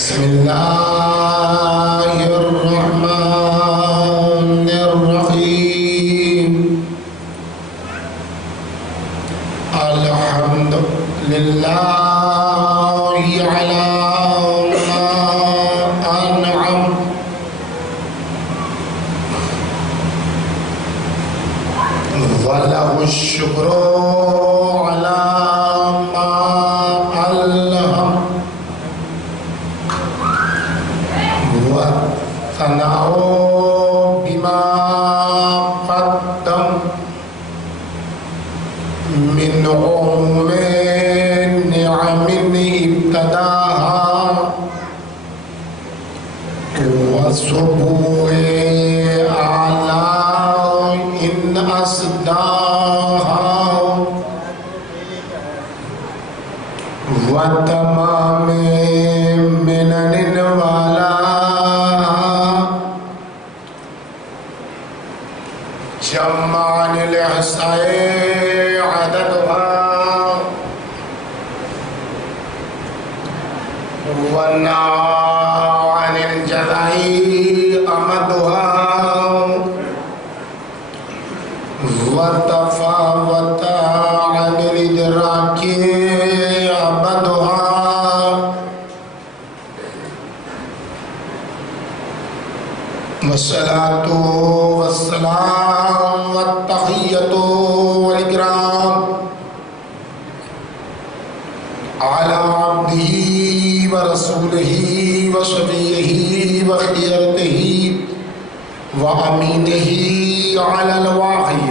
بسم الله الرحمن الرحيم الحمد لله على ما أنعم وله الشكر على ما ألهم والثناء بما قدم من عموم نعم ابتداها وسبوء أعلى إن أسداها وتمام منن ولاها جمعن الإحصاء عددها ونوع عن الجزاء أمدها وتفاوت عن الإدراك أبدها والصلاة والسلام والتحية والإكرام على عبده ورسوله وشفيعه وخيرته وأمينه على الوحي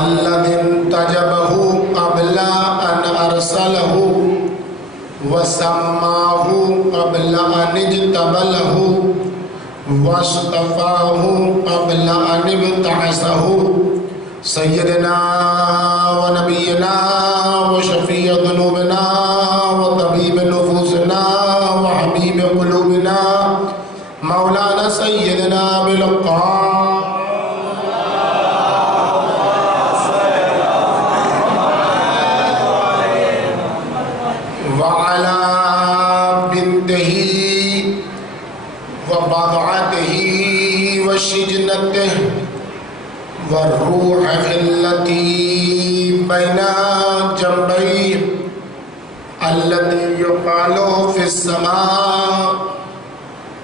الذي انتجبه قبل أن أرسله وسماه قبل أن اجتبله واصطفاه قبل أن ابتعثه سيدنا ونبينا وشفيع ذنوبنا وطبيب نفوسنا وحبيب قلوبنا مولانا سيدنا بالقاء وعلى بنته وبضعته وشجنته والروح التي بين جنبيه الذي يقال في السماء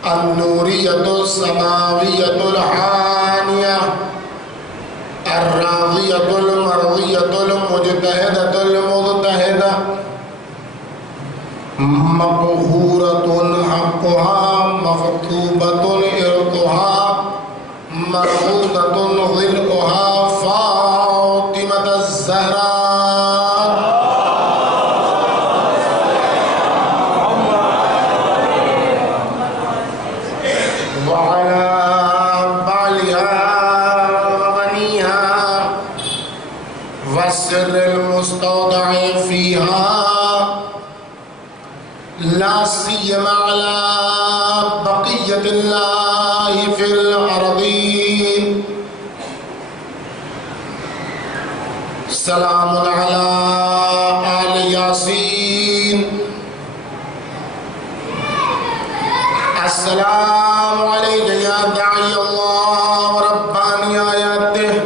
النورية السماوية الحانية الراضية المرضية المجتهدة المضطهدة مقهورة حقها مخطوبة إرضها مرغوبة ظلها فاطمة الزهراء وعلى بعلها وبنيها والسر المستودع فيها لا سيما على بقية الله في الأرض سلام على آل ياسين السلام عليك يا داعي الله ورباني آياته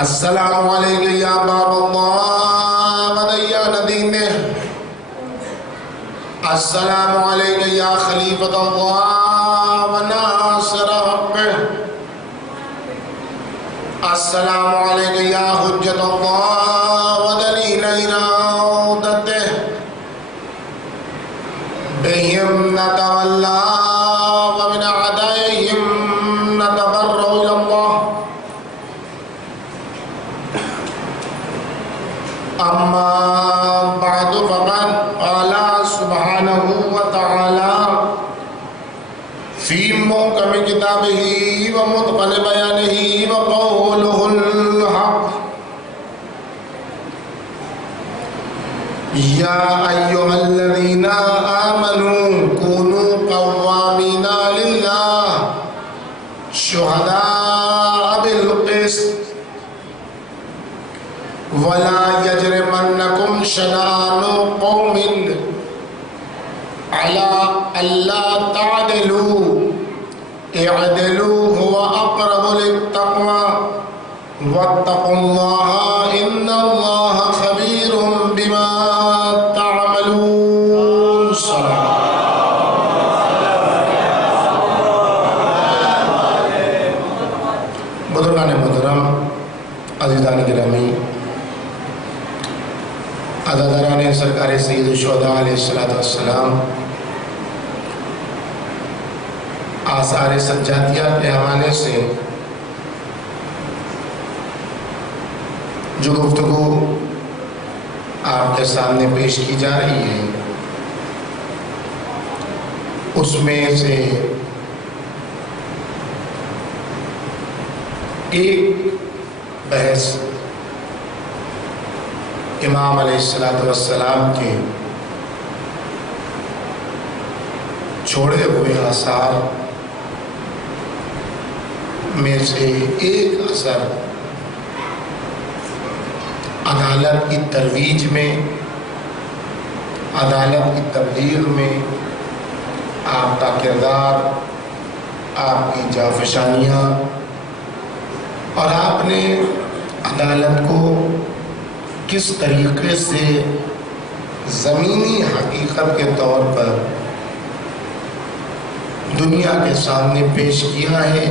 السلام عليك يا باب الله وديان دينه السلام عليك يا خليفة الله وناصر حقه السلام عليك يا حجة الله ودليل إرادته بهم نتولى ومن أعدائهم نتبرأ إلى الله أما بعد فقد قال سبحانه وتعالى في محكم كتابه ومتقن بيانه وقوله الحق يا أيها الذين آمنوا كونوا قوامين لله شهداء بالقسط ولا يجرمنكم شنآن قوم علی الا تعدلوا اعدلوا هو اقرب للتقوى واتقوا اللہ ان اللہ خبیر بما تعملون. بزرگان محترم، عزیزان گرامی، عزاداران سرکار سید الشہداء علیہ السلام، آثار سجادیہ کے حوالے سے جو گفتگو آپ کے سامنے پیش کی جا رہی ہے، اس میں سے ایک بحث امام علیہ السلام کے چھوڑے ہوئے آثار میں سے ایک اثر عدالت کی ترویج میں، عدالت کی تبلیغ میں آپ کا کردار، آپ کی جافشانیاں، اور آپ نے عدالت کو کس طریقے سے زمینی حقیقت کے طور پر دنیا کے سامنے پیش کیا ہے،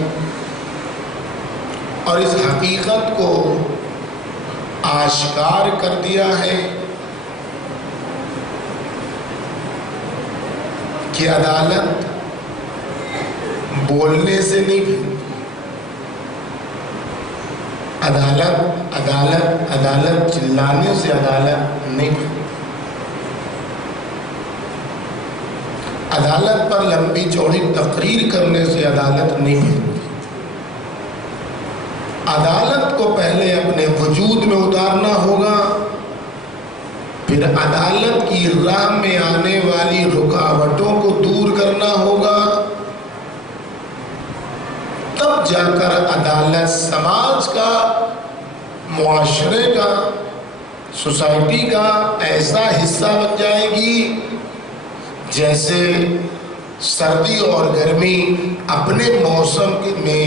اور اس حقیقت کو آشکار کر دیا ہے کہ عدالت بولنے سے نہیں بھیگتی، عدالت چلانے سے عدالت نہیں بھیگتی، عدالت پر لمبی چوڑی تقریر کرنے سے عدالت نہیں بھیگتی. عدالت کو پہلے اپنے وجود میں اتارنا ہوگا، پھر عدالت کی راہ میں آنے والی رکاوٹوں کو دور کرنا ہوگا، تب جا کر عدالت سماج کا، معاشرے کا، سوسائٹی کا ایسا حصہ بن جائے گی جیسے سردی اور گرمی اپنے موسم میں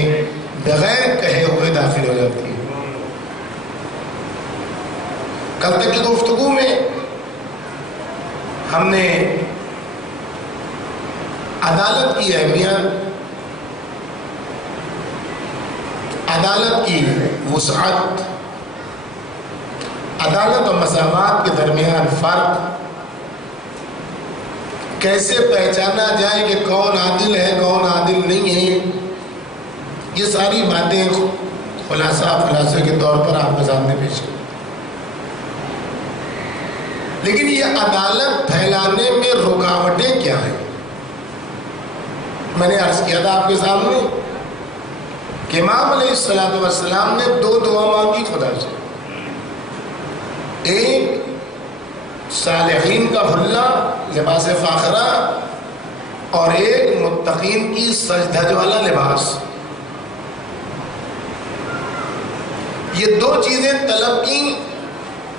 بغیر کہے ہوئے داخل ہو جاتی ہے. کل تک کی گفتگو میں ہم نے عدالت کی اہمیت، عدالت کی وسعت، عدالت اور مساوات کے درمیان فرق، کیسے پہچانا جائے کہ کون عادل ہے کون عادل نہیں ہے، یہ ساری باتیں خلاصے کے طور پر آپ کے سامنے پیش کی. لیکن یہ عدالت پھیلانے میں رکاوٹیں کیا ہیں؟ میں نے عرض کیا تھا آپ کے سامنے کہ امام علیہ السلام نے دو دعا مانگی خدا سے، ایک صالحین کا حلہ لباس فاخرہ، اور ایک متقین کی سج دھج والا لباس. یہ دو چیزیں طلب کی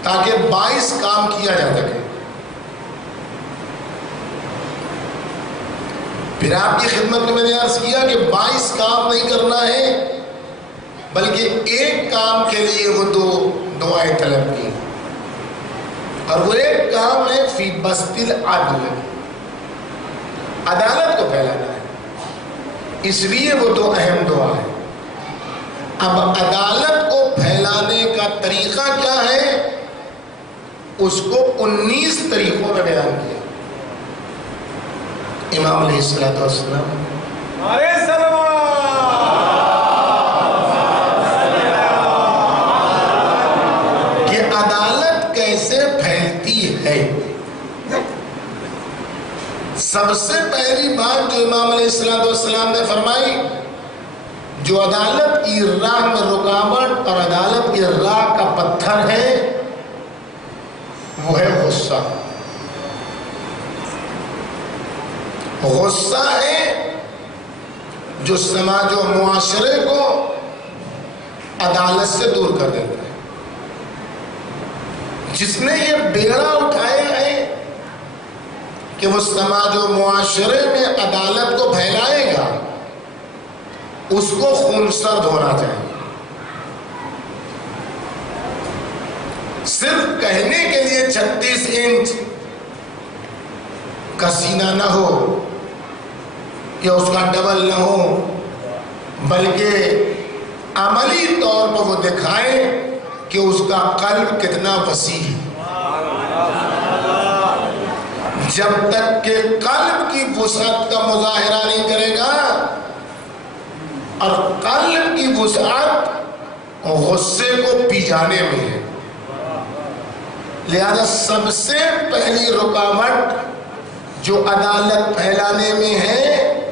تاکہ 22 کام کیا جا سکے. پھر آپ کی خدمت میں نے عرض کیا کہ 22 کام نہیں کرنا ہے، بلکہ ایک کام کے لیے وہ دو دعائیں طلب کی، اور وہ ایک کام ہے فی بسط العدل، عدالت کو پھیلانا ہے. اس لیے وہ دو اہم دعا ہے. اب عدالت کو پھیلانے کا طریقہ کیا ہے، اس کو 19 طریقوں میں بیان کیا امام علیہ السلام. کہ عدالت کیسے پھیلتی ہے. سب سے پہلی بات جو امام علیہ السلام نے فرمائی، جو عدالت کی راہ میں رکاوٹ اور عدالت کی راہ کا پتھر ہے، وہ ہے غصہ. غصہ ہے جو سماج و معاشرے کو عدالت سے دور کر دیتا ہے. جس نے یہ بیڑا اٹھایا ہے کہ وہ سماج و معاشرے میں عدالت کو پھیلائے گا، اس کو خونسرد ہونا چاہیے۔ صرف کہنے کے لیے 36 انچ کا سینہ نہ ہو یا اس کا ڈبل نہ ہو، بلکہ عملی طور پر وہ دکھائے کہ اس کا قلب کتنا وسیع ہے۔ جب تک کہ قلب کی وسعت کا مظاہرہ نہیں کرے گا، اور قلب کی وسعت غصے کو پی جانے میں ہے، لہذا سب سے پہلی رکاوٹ جو عدالت پھیلانے میں ہے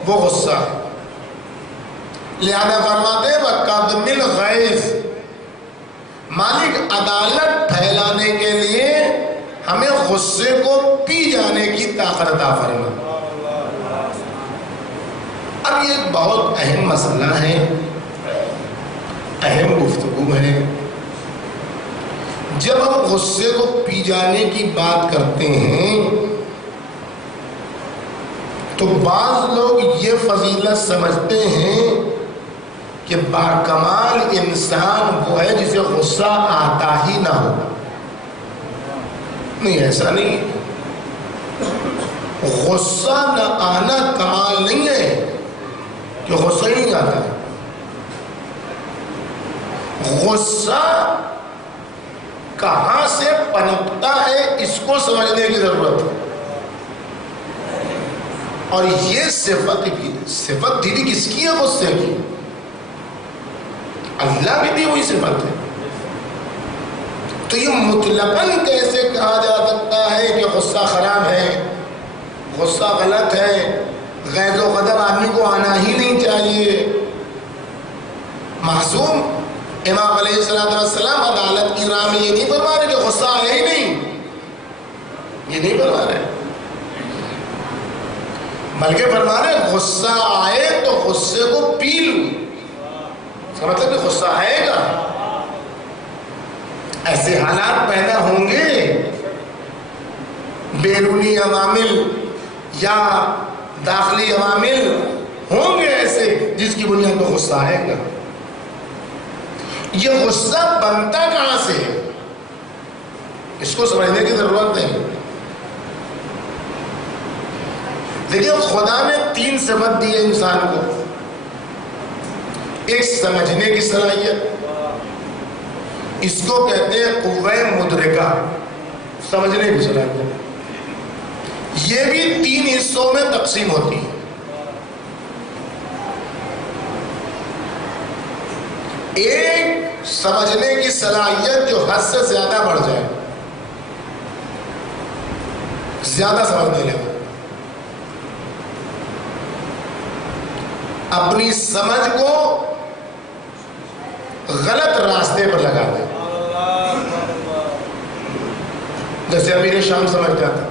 وہ غصہ ہے۔ لہذا فرماتے ہیں وَقَدْمِ الْغَيْظِ، مالک عدالت پھیلانے کے لیے ہمیں غصے کو پی جانے کی طاقت عطا فرما۔ اب یہ ایک بہت اہم مسئلہ ہے، اہم گفتگو ہے۔ جب ہم غصے کو پی جانے کی بات کرتے ہیں تو بعض لوگ یہ فضیلت سمجھتے ہیں کہ باکمال انسان وہ ہے جسے غصہ آتا ہی نہ ہو۔ نہیں، ایسا نہیں۔ غصہ نہ آنا کمال نہیں ہے کہ غصہ ہی نہیں آتا ہے۔ غصہ کہاں سے پنپتا ہے اس کو سمجھنے کی ضرورت ہے، اور یہ صفت دی کس کی ہے؟ غصے کی۔ اللہ کی دی ہوئی صفت ہے، تو یہ مطلقاً کیسے کہا جا سکتا ہے کہ غصہ خراب ہے، غصہ غلط ہے، غیظ و غضب آدمی کو آنا ہی نہیں چاہیے؟ معصوم امام علیہ السلام عدالت کی راہ میں یہ نہیں فرما رہے کہ غصہ آیا ہی نہیں، یہ نہیں فرما رہے، بلکہ فرما رہے غصہ آئے تو غصے کو پی لوں۔ اس کا مطلب کہ غصہ آئے گا، ایسے حالات پیدا ہوں گے، بیرونی عوامل یا داخلی عوامل ہوں گے ایسے جس کی بنیاد پر غصہ آئے گا۔ یہ غصہ بنتا کہاں سے ہے اس کو سمجھنے کی ضرورت ہے۔ دیکھیے خدا نے 3 صفت دی ہے انسان کو۔ ایک سمجھنے کی صلاحیت، اس کو کہتے ہیں قوہ مدرکہ، سمجھنے کی صلاحیت۔ یہ بھی 3 حصوں میں تقسیم ہوتی ہے۔ ایک سمجھنے کی صلاحیت جو حد سے زیادہ بڑھ جائے، زیادہ سمجھنے لگے، اپنی سمجھ کو غلط راستے پر لگا دے، جیسے امیر شام سمجھتا تھا،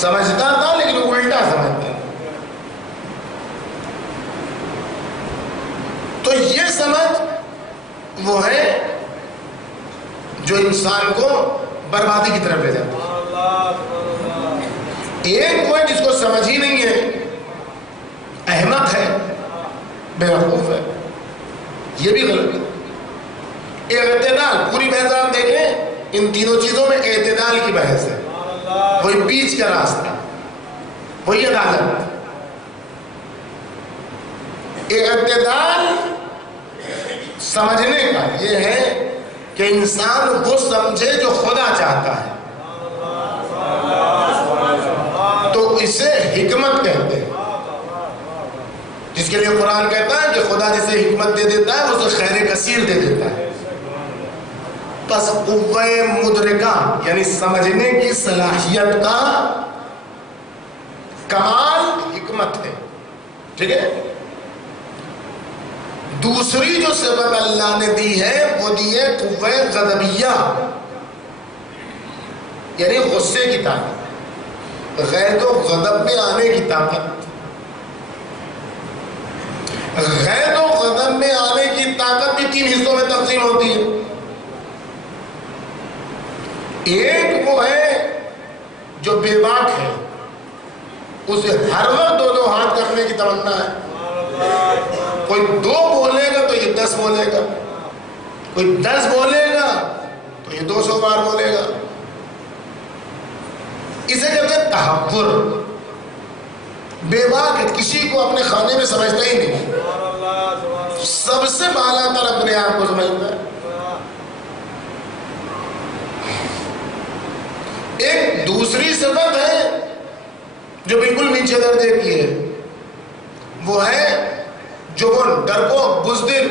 سمجھتا تھا لیکن الٹا سمجھتا تھا۔ تو یہ سمجھ وہ ہے جو انسان کو بربادی کی طرف لے جاتا ہے۔ ایک وہ ہے جس کو سمجھ ہی نہیں ہے، احمق ہے، بیوقوف ہے، یہ بھی غلط ہے۔ اعتدال، پوری بحث آپ دیکھیں، ان تینوں چیزوں میں اعتدال کی بحث ہے، وہی بیچ کا راستہ، وہی عدالت۔ اعتدال سمجھنے کا یہ ہے کہ انسان وہ سمجھے جو خدا چاہتا ہے، تو اسے حکمت کہتے ہیں، جس کے لیے قرآن کہتا ہے کہ خدا جسے حکمت دے دیتا ہے اسے خیر کثیر دے دیتا ہے۔ بس قوہ مدرکہ یعنی سمجھنے کی صلاحیت کا کمال حکمت ہے، ٹھیک ہے۔ دوسری جو صفت اللہ نے دی ہے وہ دی ہے قوہ غضبیہ، یعنی غصے کی طاقت، غیظ و غضب میں آنے کی طاقت۔ غیظ و غضب میں آنے کی طاقت بھی 3 حصوں میں تقسیم ہوتی ہے۔ ایک وہ ہے جو بے باک ہے، اسے ہر وقت دو دو ہاتھ کرنے کی تمنا ہے، کوئی 2 بولے گا تو یہ 10 بولے گا، کوئی 10 بولے گا تو یہ 200 بار بولے گا. اسے کہتے ہیں تحور. بے باک ہے، کسی کو اپنے خانے میں سمجھتا ہی نہیں، سب سے بالا تر اپنے آپ کو سمجھتا ہے. ایک دوسری صفت ہے جو بالکل نیچے درجے کی ہے، وہ ہے جو وہ ڈرپوک بزدل،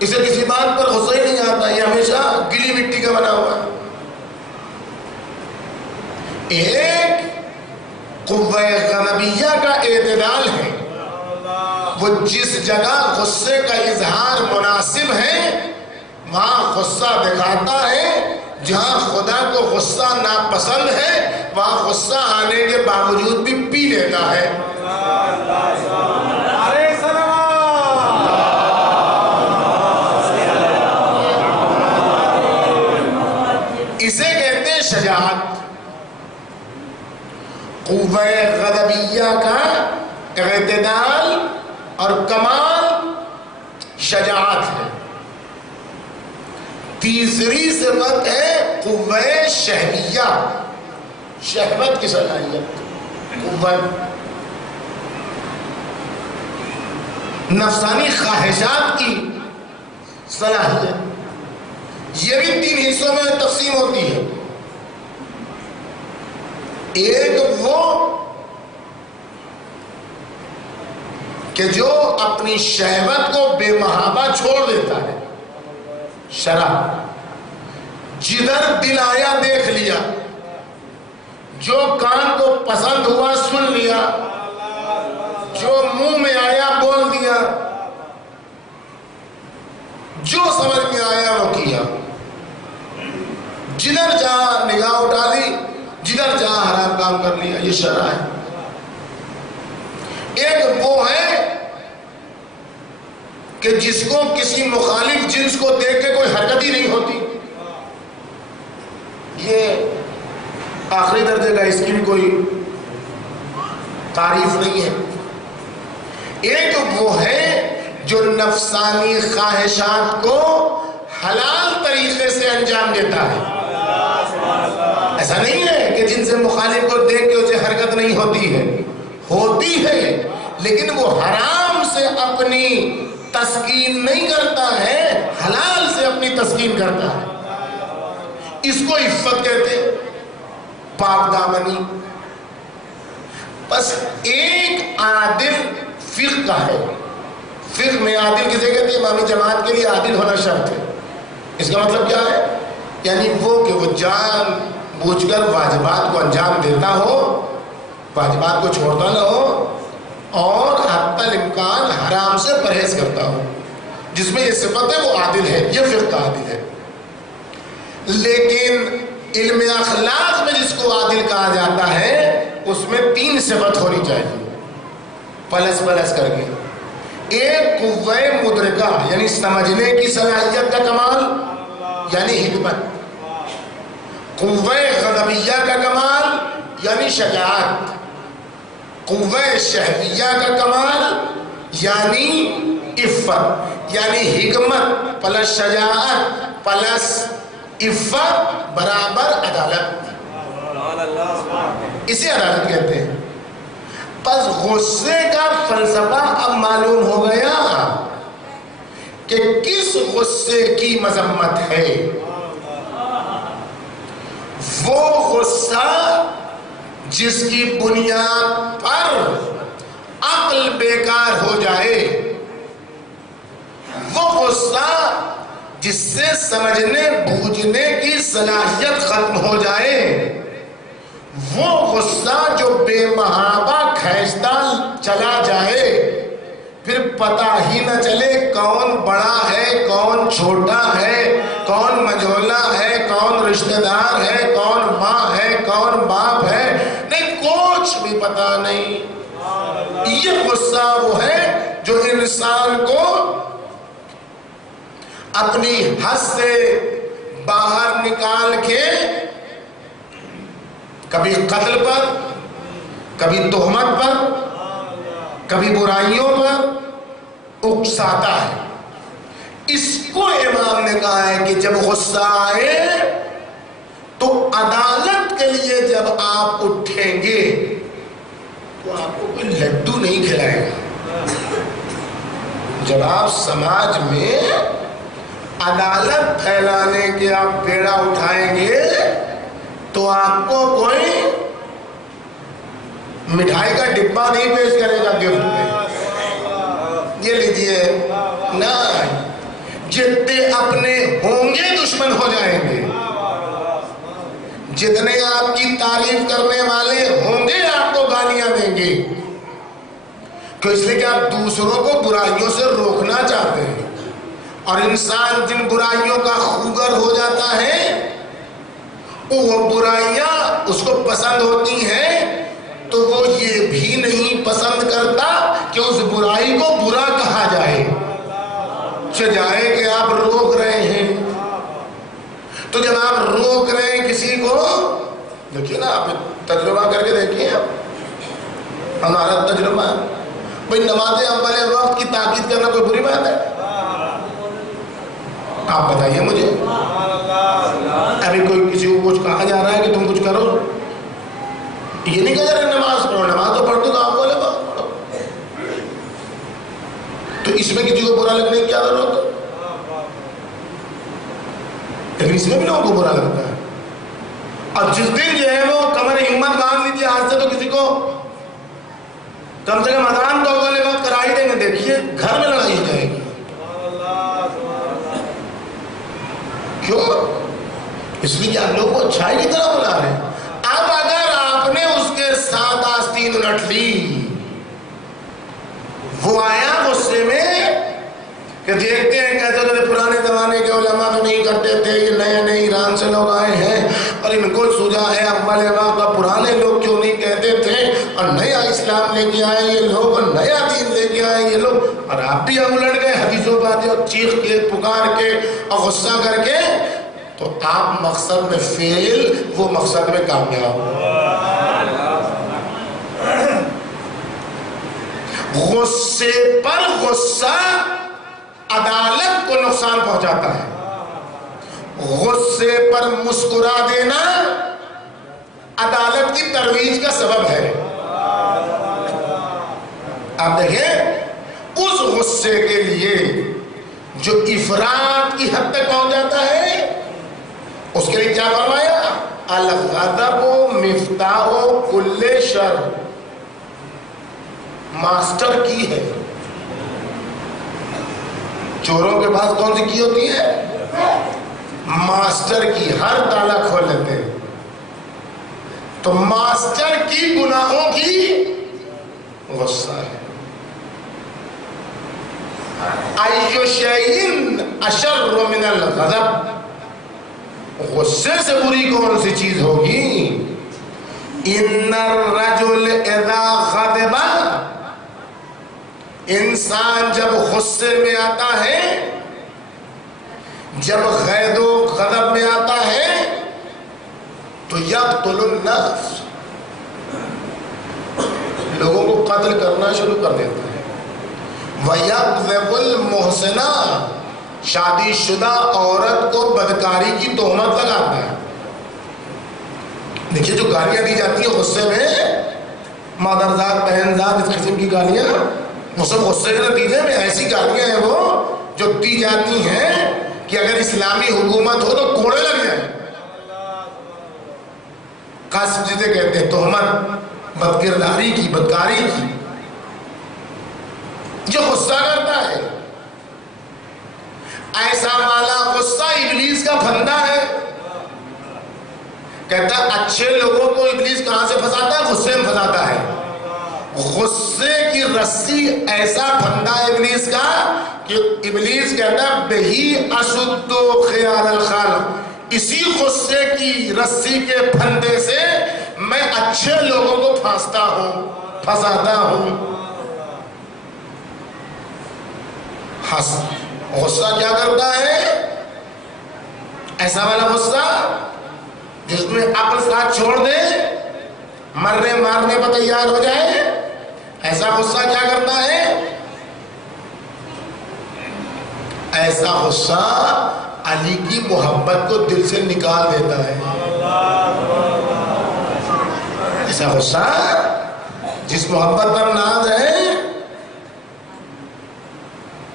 اسے کسی بات پر غصہ ہی نہیں آتا، یہ ہمیشہ گلی مٹی کا بنا ہوا ہے. ایک قوہ غضبیہ کا اعتدال ہے، وہ جس جگہ غصے کا اظہار مناسب ہے وہاں غصہ دکھاتا ہے، جہاں خدا کو غصہ ناپسند ہے وہاں غصہ آنے کے باوجود بھی پی لیتا ہے. اسے کہتے ہیں شجاعت. قوہ غضبیہ کا اعتدال اور کمال شجاعت ہے. تیسری صفت ہے قوہ شہویہ، شہوت کی صلاحیت، قوت نفسانی خواہشات کی صلاحیت. یہ بھی 3 حصوں میں تقسیم ہوتی ہے. ایک وہ کہ جو اپنی شہوت کو بے محابہ چھوڑ دیتا ہے، شراب، جدھر دل آیا دیکھ لیا، جو کان کو پسند ہوا سن لیا، جو منہ میں آیا بول دیا، جو سمجھ میں آیا وہ کیا، جدھر جہاں نگاہ اٹھا لی، جدھر جہاں حرام کام کر لیا. یہ شرع ہے. ایک وہ ہے کہ جس کو کسی مخالف جنس کو دیکھ کے کوئی حرکت ہی نہیں ہوتی، یہ آخری درجے کا، اس کی بھی کوئی تعریف نہیں ہے. ایک وہ ہے جو نفسانی خواہشات کو حلال طریقے سے انجام دیتا ہے. ایسا نہیں ہے کہ جن سے مخالف کو دیکھ کے اسے حرکت نہیں ہوتی ہے، ہوتی ہے، لیکن وہ حرام سے اپنی تسکین نہیں کرتا ہے، حلال سے اپنی تسکین کرتا ہے. اس کو عفت کہتے ہیں، پاک دامنی. بس ایک عادل فقہ ہے. فقہ میں عادل کسے کہتے ہیں؟ امام جماعت کے لیے عادل ہونا شرط ہے. اس کا مطلب کیا ہے؟ یعنی وہ کہ وہ جان بوجھ کر واجبات کو انجام دیتا ہو، واجبات کو چھوڑتا نہ ہو، اور حتی الامکان حرام سے پرہیز کرتا ہو. جس میں یہ صفت ہے وہ عادل ہے، یہ فقہ عادل ہے. لیکن علم اخلاق میں جس کو عادل کہا جاتا ہے اس میں 3 صفت ہونی چاہیے پلس کر کے. ایک قوہ مدرکہ یعنی سمجھنے کی صلاحیت کا کمال یعنی حکمت، قوہ غضبیہ کا کمال یعنی شجاعت، قوہ شہویہ کا کمال یعنی عفت، یعنی حکمت پلس شجاعت پلس عفت برابر عدالت. اسے عدالت کہتے ہیں. بس غصے کا فلسفہ اب معلوم ہو گیا کہ کس غصے کی مذمت ہے. وہ غصہ جس کی بنیاد پر عقل بیکار ہو جائے، وہ غصہ جس سے سمجھنے بوجھنے کی صلاحیت ختم ہو جائے، وہ غصہ جو بے محابہ کھینچتا چلا جائے، پھر پتہ ہی نہ چلے کون بڑا ہے کون چھوٹا ہے، کون مجھولا ہے کون رشتہ دار ہے، کون ماں ہے کون باپ ہے، نہیں کچھ بھی پتہ نہیں. یہ غصہ وہ ہے جو انسان کو اپنی حد سے باہر نکال کے کبھی قتل پر، کبھی تہمت پر، کبھی برائیوں پر اکساتا ہے۔ اس کو امام نے کہا ہے کہ جب غصہ آئے تو عدالت کے لیے جب آپ اٹھیں گے تو آپ کو کوئی لڈو نہیں کھلائے گا۔ جب آپ سماج میں عدالت پھیلانے کے آپ بیڑا اٹھائیں گے تو آپ کو کوئی مٹھائی کا ڈبہ نہیں پیش کرے گا گفٹ میں، یہ لیجئے، نہیں، جتنے اپنے ہوں گے دشمن ہو جائیں گے، جتنے آپ کی تعریف کرنے والے ہوں گے آپ کو گالیاں دیں گے، تو اس لیے کہ آپ دوسروں کو برائیوں سے روکنا چاہتے ہیں، اور انسان جن برائیوں کا خوگر ہو جاتا ہے وہ برائیاں اس کو پسند ہوتی ہیں، تو وہ یہ بھی نہیں پسند کرتا کہ اس برائی کو برا کہا جائے، جائے کہ آپ روک رہے ہیں۔ تو جب آپ روک رہے ہیں کسی کو، دیکھیے نا، آپ تجربہ کر کے دیکھیے، ہمارا تجربہ بھئی نماز اول وقت کی تاکید کرنا کوئی بری بات ہے؟ آپ بتائیے مجھے، ابھی کوئی کسی کو کچھ کہا جا رہا ہے کہ تم کچھ کرو، یہ نہیں کہا جا رہا نماز پڑھو، نماز تو پڑھ دو، آپ بولے بات پڑھو، تو اس میں کسی کو برا لگنے کی کیا ضرورت ہے؟ لیکن اس میں بھی لوگوں کو برا لگتا ہے، اور جس دن جو ہے وہ کمر ہمت باندھ لیجیے آج سے تو کسی کو کم سے کم اذان تو اول وقت کرا ہی دیں گے، دیکھیے گھر میں لڑائی ہو جائے گی۔ کیوں؟ اس لیے کہ آپ لوگوں کو اچھائی کی طرح بلا رہے ہیں۔ اب اگر آپ نے اس کے ساتھ آستین الٹ لی، وہ آیا غصے میں کہ دیکھتے ہیں کہتے تھے پرانے زمانے کے علماء تو نہیں کرتے تھے، یہ نئے نئے ایران سے لوگ آئے ہیں اور ان کو سوجا ہے اول وقت کا، پرانے لوگ کیوں نہیں کہتے تھے، اور نیا اسلام لے کے آئے یہ لوگ، اور نیا دین لے کے آئے یہ لوگ، اور آپ بھی اب الٹ گئے حدیثوں باتیں اور چیخ کے پکار کے اور غصہ کر کے، تو آپ مقصد میں فیل، وہ مقصد میں کامیاب۔ غصے پر غصہ عدالت کو نقصان پہنچاتا ہے، غصے پر مسکرا دینا عدالت کی ترویج کا سبب ہے۔ آپ دیکھیں اس غصے کے لیے جو افراط کی حد تک پہنچ جاتا ہے، اس کے لیے کیا فرمایا؟ الغضب مفتاح کل شر، ماسٹر کی ہے۔ چوروں کے پاس کون سی کی ہوتی ہے؟ ماسٹر کی، ہر تالا کھول لیتے ہیں۔ تو ماسٹر کی گناہوں کی غصہ ہے۔ ایو شیء اشر من الغضب، غصے سے بری کون سی چیز ہوگی؟ ان الرجل اذا غضب، انسان جب غصے میں آتا ہے، جب غید و غضب میں آتا ہے تو یقتل النفس، لوگوں کو قتل کرنا شروع کر دیتا ہے۔ وَيَقْذِفُ الْمُحْسِنَةَ، شادی شدہ عورت کو بدکاری کی تہمت لگاتا ہے۔ دیکھیے جو گالیاں دی جاتی ہیں غصے میں، مادرزاد، بہنزاد، اس قسم کی گالیاں، وہ سب غصے کے نتیجے میں ایسی گالیاں ہیں وہ جو دی جاتی ہیں کہ اگر اسلامی حکومت ہو تو کوڑے لگ جائیں۔ قصد جسے کہتے ہیں، تہمت، بدکرداری کی، بدکاری کی، جو غصہ کرتا ہے، ایسا والا غصہ ابلیس کا پھندا ہے۔ کہتا ہے اچھے لوگوں کو ابلیس کہاں سے پھنساتا ہے؟ غصے میں پھنساتا ہے۔ غصے کی رسی ایسا پھندا ابلیس کا کہ ابلیس کہتا ہے بہی اشد خیال الخلق، اسی غصے کی رسی کے پھندے سے میں اچھے لوگوں کو پھنساتا ہوں۔ غصہ کیا کرتا ہے؟ ایسا والا غصہ جس میں عقل ساتھ چھوڑ دے، مرنے مارنے پر تیار ہو جائے، ایسا غصہ کیا کرتا ہے؟ ایسا غصہ علی کی محبت کو دل سے نکال دیتا ہے۔ ایسا غصہ جس محبت پر ناز ہے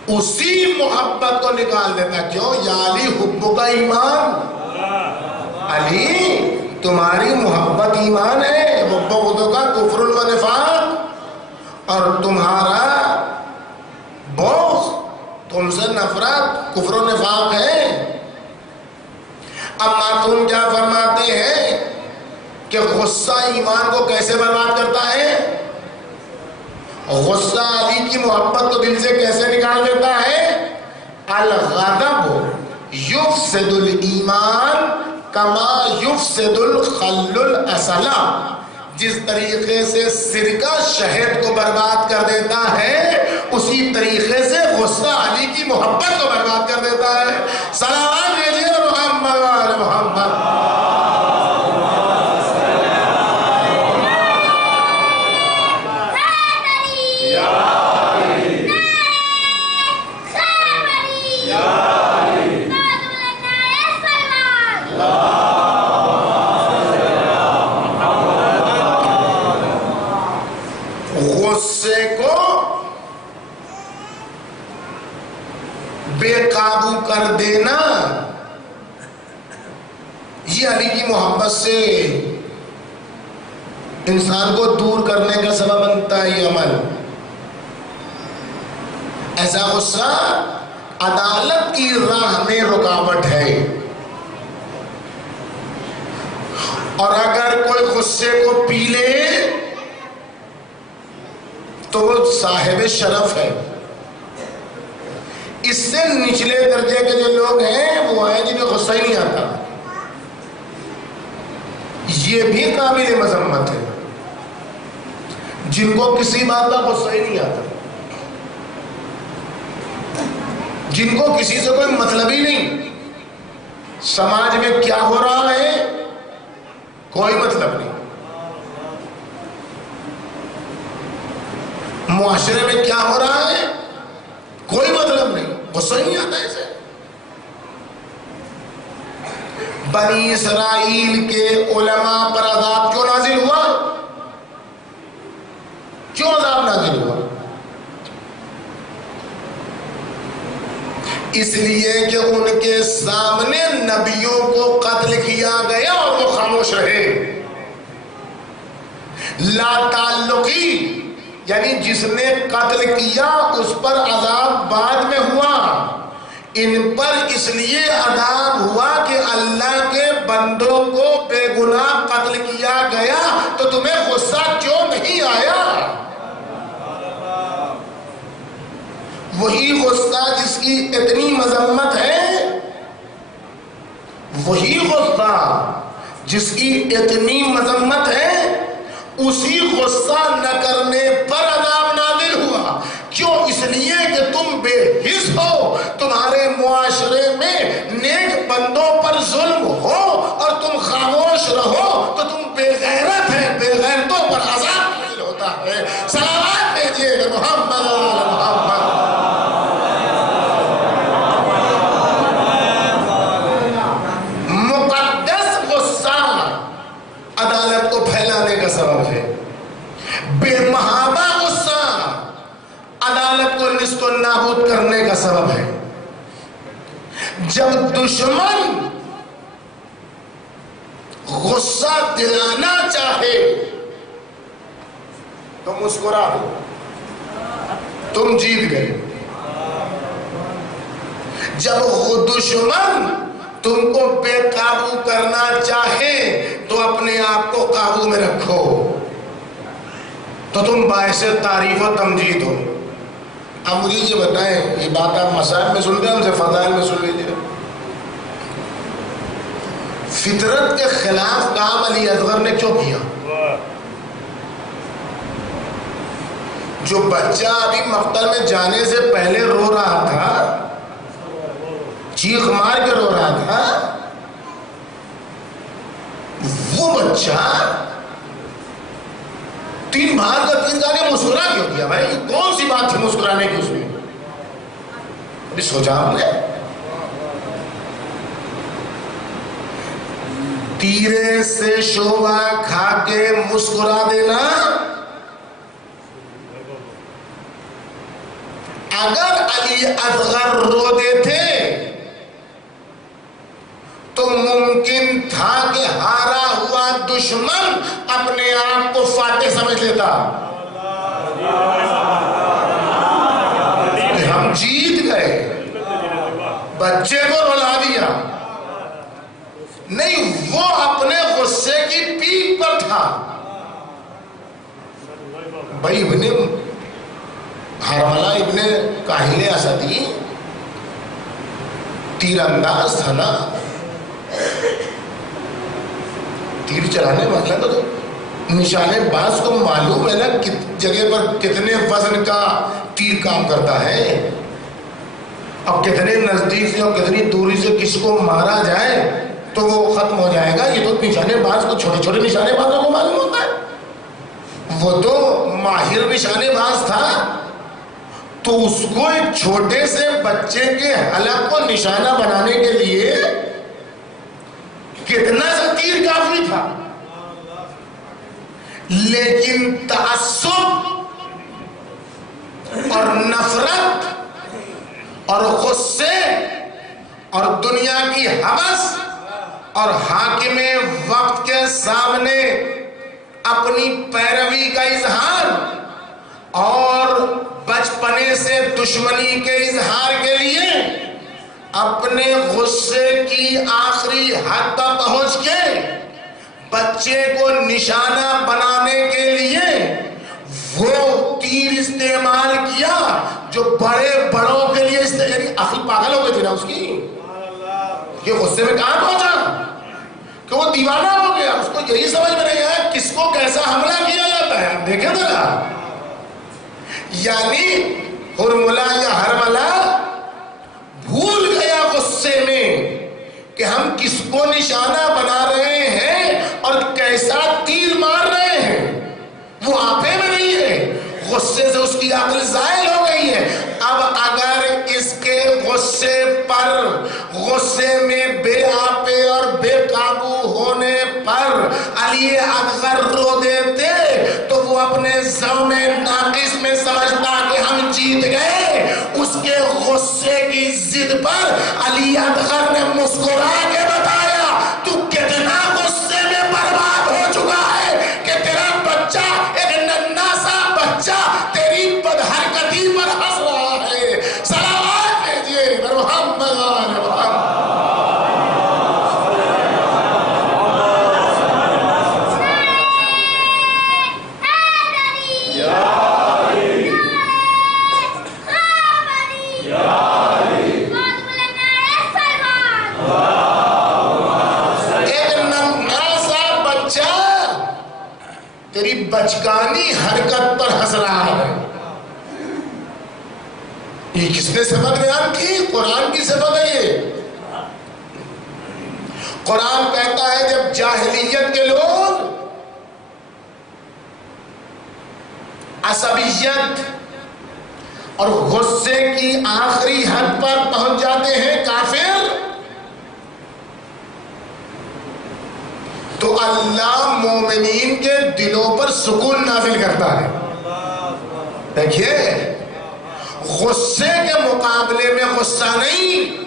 اسی محبت کو نکال دیتا۔ کیوں؟ یا علی حب کا ایمان، علی تمہاری محبت ایمان ہے، بغض کا کفر و نفاق، اور تمہارا بغض، تم سے نفرت کفر و نفاق ہے۔ اب ماتون کیا فرماتے ہیں کہ غصہ ایمان کو کیسے برباد کرتا ہے؟ غصہ علی کی محبت کو دل سے کیسے نکال دیتا ہے؟ الغضب یفسد الایمان کما یفسد الخل الاصل، جس طریقے سے سرکہ شہد کو برباد کر دیتا ہے اسی طریقے سے غصہ علی کی محبت کو برباد کر دیتا ہے۔ صلوات بھیجیے محمد وآل محمد۔ غصے کو بے قابو کر دینا یہ علی کی محبت سے انسان کو دور کرنے کا سبب بنتا ہے۔ یہ عمل، ایسا غصہ عدالت کی راہ میں رکاوٹ ہے، اور اگر کوئی غصے کو پی لے تو وہ صاحب شرف ہے۔ اس سے نچلے درجے کے جو لوگ ہیں وہ ہیں جنہیں غصہ ہی نہیں آتا، یہ بھی قابل مذمت ہے، جن کو کسی بات کا غصہ ہی نہیں آتا، جن کو کسی سے کوئی مطلب ہی نہیں، سماج میں کیا ہو رہا ہے کوئی مطلب نہیں، معاشرے میں کیا ہو رہا ہے کوئی مطلب نہیں، غصہ ہی نہیں آتا اسے۔ بنی اسرائیل کے علماء پر عذاب کیوں نازل ہوا؟ کیوں عذاب نازل ہوا؟ اس لیے کہ ان کے سامنے نبیوں کو قتل کیا گیا اور وہ خاموش رہے۔ لا تعلقی یعنی جس نے قتل کیا اس پر عذاب بعد میں ہوا، ان پر اس لیے عذاب ہوا کہ اللہ کے بندوں کو بے گناہ قتل کیا گیا، تو تمہیں غصہ کیوں نہیں آیا؟ وہی غصہ جس کی اتنی مذمت ہے، وہی غصہ جس کی اتنی مذمت ہے، اسی غصہ نہ کرنے پر عذاب نازل ہوا۔ کیوں؟ اس لیے کہ تم بے حس ہو، تمہارے معاشرے میں نیک بندوں پر ظلم ہو اور تم خاموش رہو تو تم بے غیرت ہے، بے غیرتوں پر عذاب نازل ہوتا ہے۔ صلوات بھیجیے محمد وآل محمد۔ مقدس غصہ عدالت کو پھیلانے کا سبب ہے، بے محابہ غصہ عدالت کو نست و نابود کرنے کا سبب ہے۔ جب دشمن غصہ دلانا چاہے تو مسکرا دو، تم جیت گئے۔ جب دشمن تم کو بے قابو کرنا چاہے تو اپنے آپ کو قابو میں رکھو، تو تم باعث تعریف و تمجید ہو۔ اب مجھے یہ بتائیں، یہ بات آپ مسائل میں سنتے ہیں، ہم سے فضائل میں سن لیجیے۔ فطرت کے خلاف کام علی اصغر نے کیوں کیا؟ جو بچہ ابھی مقتل میں جانے سے پہلے رو رہا تھا، چیخ مار کے رو رہا تھا، بچہ 3 بار کا 3 گانے مسکرا کیوں دیا بھائی؟ کون سی بات تھی مسکرانے کی اس میں؟ ابھی سوچا آپ نے؟ تیرے سے شعبہ کھا کے مسکرا دینا، اگر علی اصغر رو دیتے تو ممکن تھا کہ ہارا ہوا دشمن اپنے آپ کو فاتح سمجھ لیتا کہ ہم جیت گئے، بچے کو رلا دیا۔ نہیں، وہ اپنے غصے کی پیک پر تھا۔ بھائی ابن حرملہ ابن کاہل اسدی تیر انداز تھا نا، تیر چلانے والا تو نشانے باز کو معلوم ہے نا کس جگہ پر کتنے وزن کا تیر کام کرتا ہے، اب کتنے نزدیک سے اور کتنی دوری سے کس کو مارا جائے تو وہ ختم ہو جائے گا۔ یہ تو نشانے باز کو، چھوٹے چھوٹے نشانے بازوں کو معلوم ہوتا ہے۔ وہ تو ماہر نشانے باز تھا، تو اس کو ایک چھوٹے سے بچے کے حلق کو نشانہ بنانے کے لیے کتنا سا تیر کافی تھا۔ لیکن تعصب اور نفرت اور غصے اور دنیا کی ہوس اور حاکم وقت کے سامنے اپنی پیروی کا اظہار اور بچپنے سے دشمنی کے اظہار کے لیے اپنے غصے کی آخری حد پر پہنچ کے بچے کو نشانہ بنانے کے لیے وہ تیر استعمال کیا جو بڑوں کے لیے یعنی عقل پاگل ہو گئی تھی نا اس کی، کہ غصے میں کہاں پہنچا کہ وہ دیوانہ ہو گیا۔ اس کو یہی سمجھ میں نہیں آیا کس کو کیسا حملہ کیا جاتا ہے۔ دیکھیں ذرا، یعنی حرملہ یا حرملہ بھول گیا غصے میں کہ ہم کس کو نشانہ بنا رہے ہیں اور کیسا تیر مار رہے ہیں، وہ آپے میں نہیں ہے، غصے سے اس کی عقل زائل ہو گئی ہے۔ اب اگر اس کے غصے پر، غصے میں بے آپے اور بے قابو ہونے پر علی اصغر رو دیتے تو وہ اپنے زوم ناقص میں سمجھتا کہ ہم جیت گئے۔ اس کے غصے کی ضد پر علی اصغر نے مسکرا کے بتایا تو کتنا غصے میں برباد ہو چکا ہے کہ تیرا بچہ، ایک ننھا سا بچہ تیری بدحرکتی پر ہنس رہا ہے۔ صلوات بھیجیے محمد آل محمد۔ تیری بچکانی حرکت پر ہنس رہا ہے۔ یہ کس نے صفت بیان کی؟ قرآن کی صفت ہے یہ۔ قرآن کہتا ہے جب جاہلیت کے لوگ عصبیت اور غصے کی آخری حد پر پہنچ جاتے ہیں کافر، تو اللہ مومنین کے دلوں پر سکون نازل کرتا ہے۔ دیکھیے، غصے کے مقابلے میں غصہ نہیں،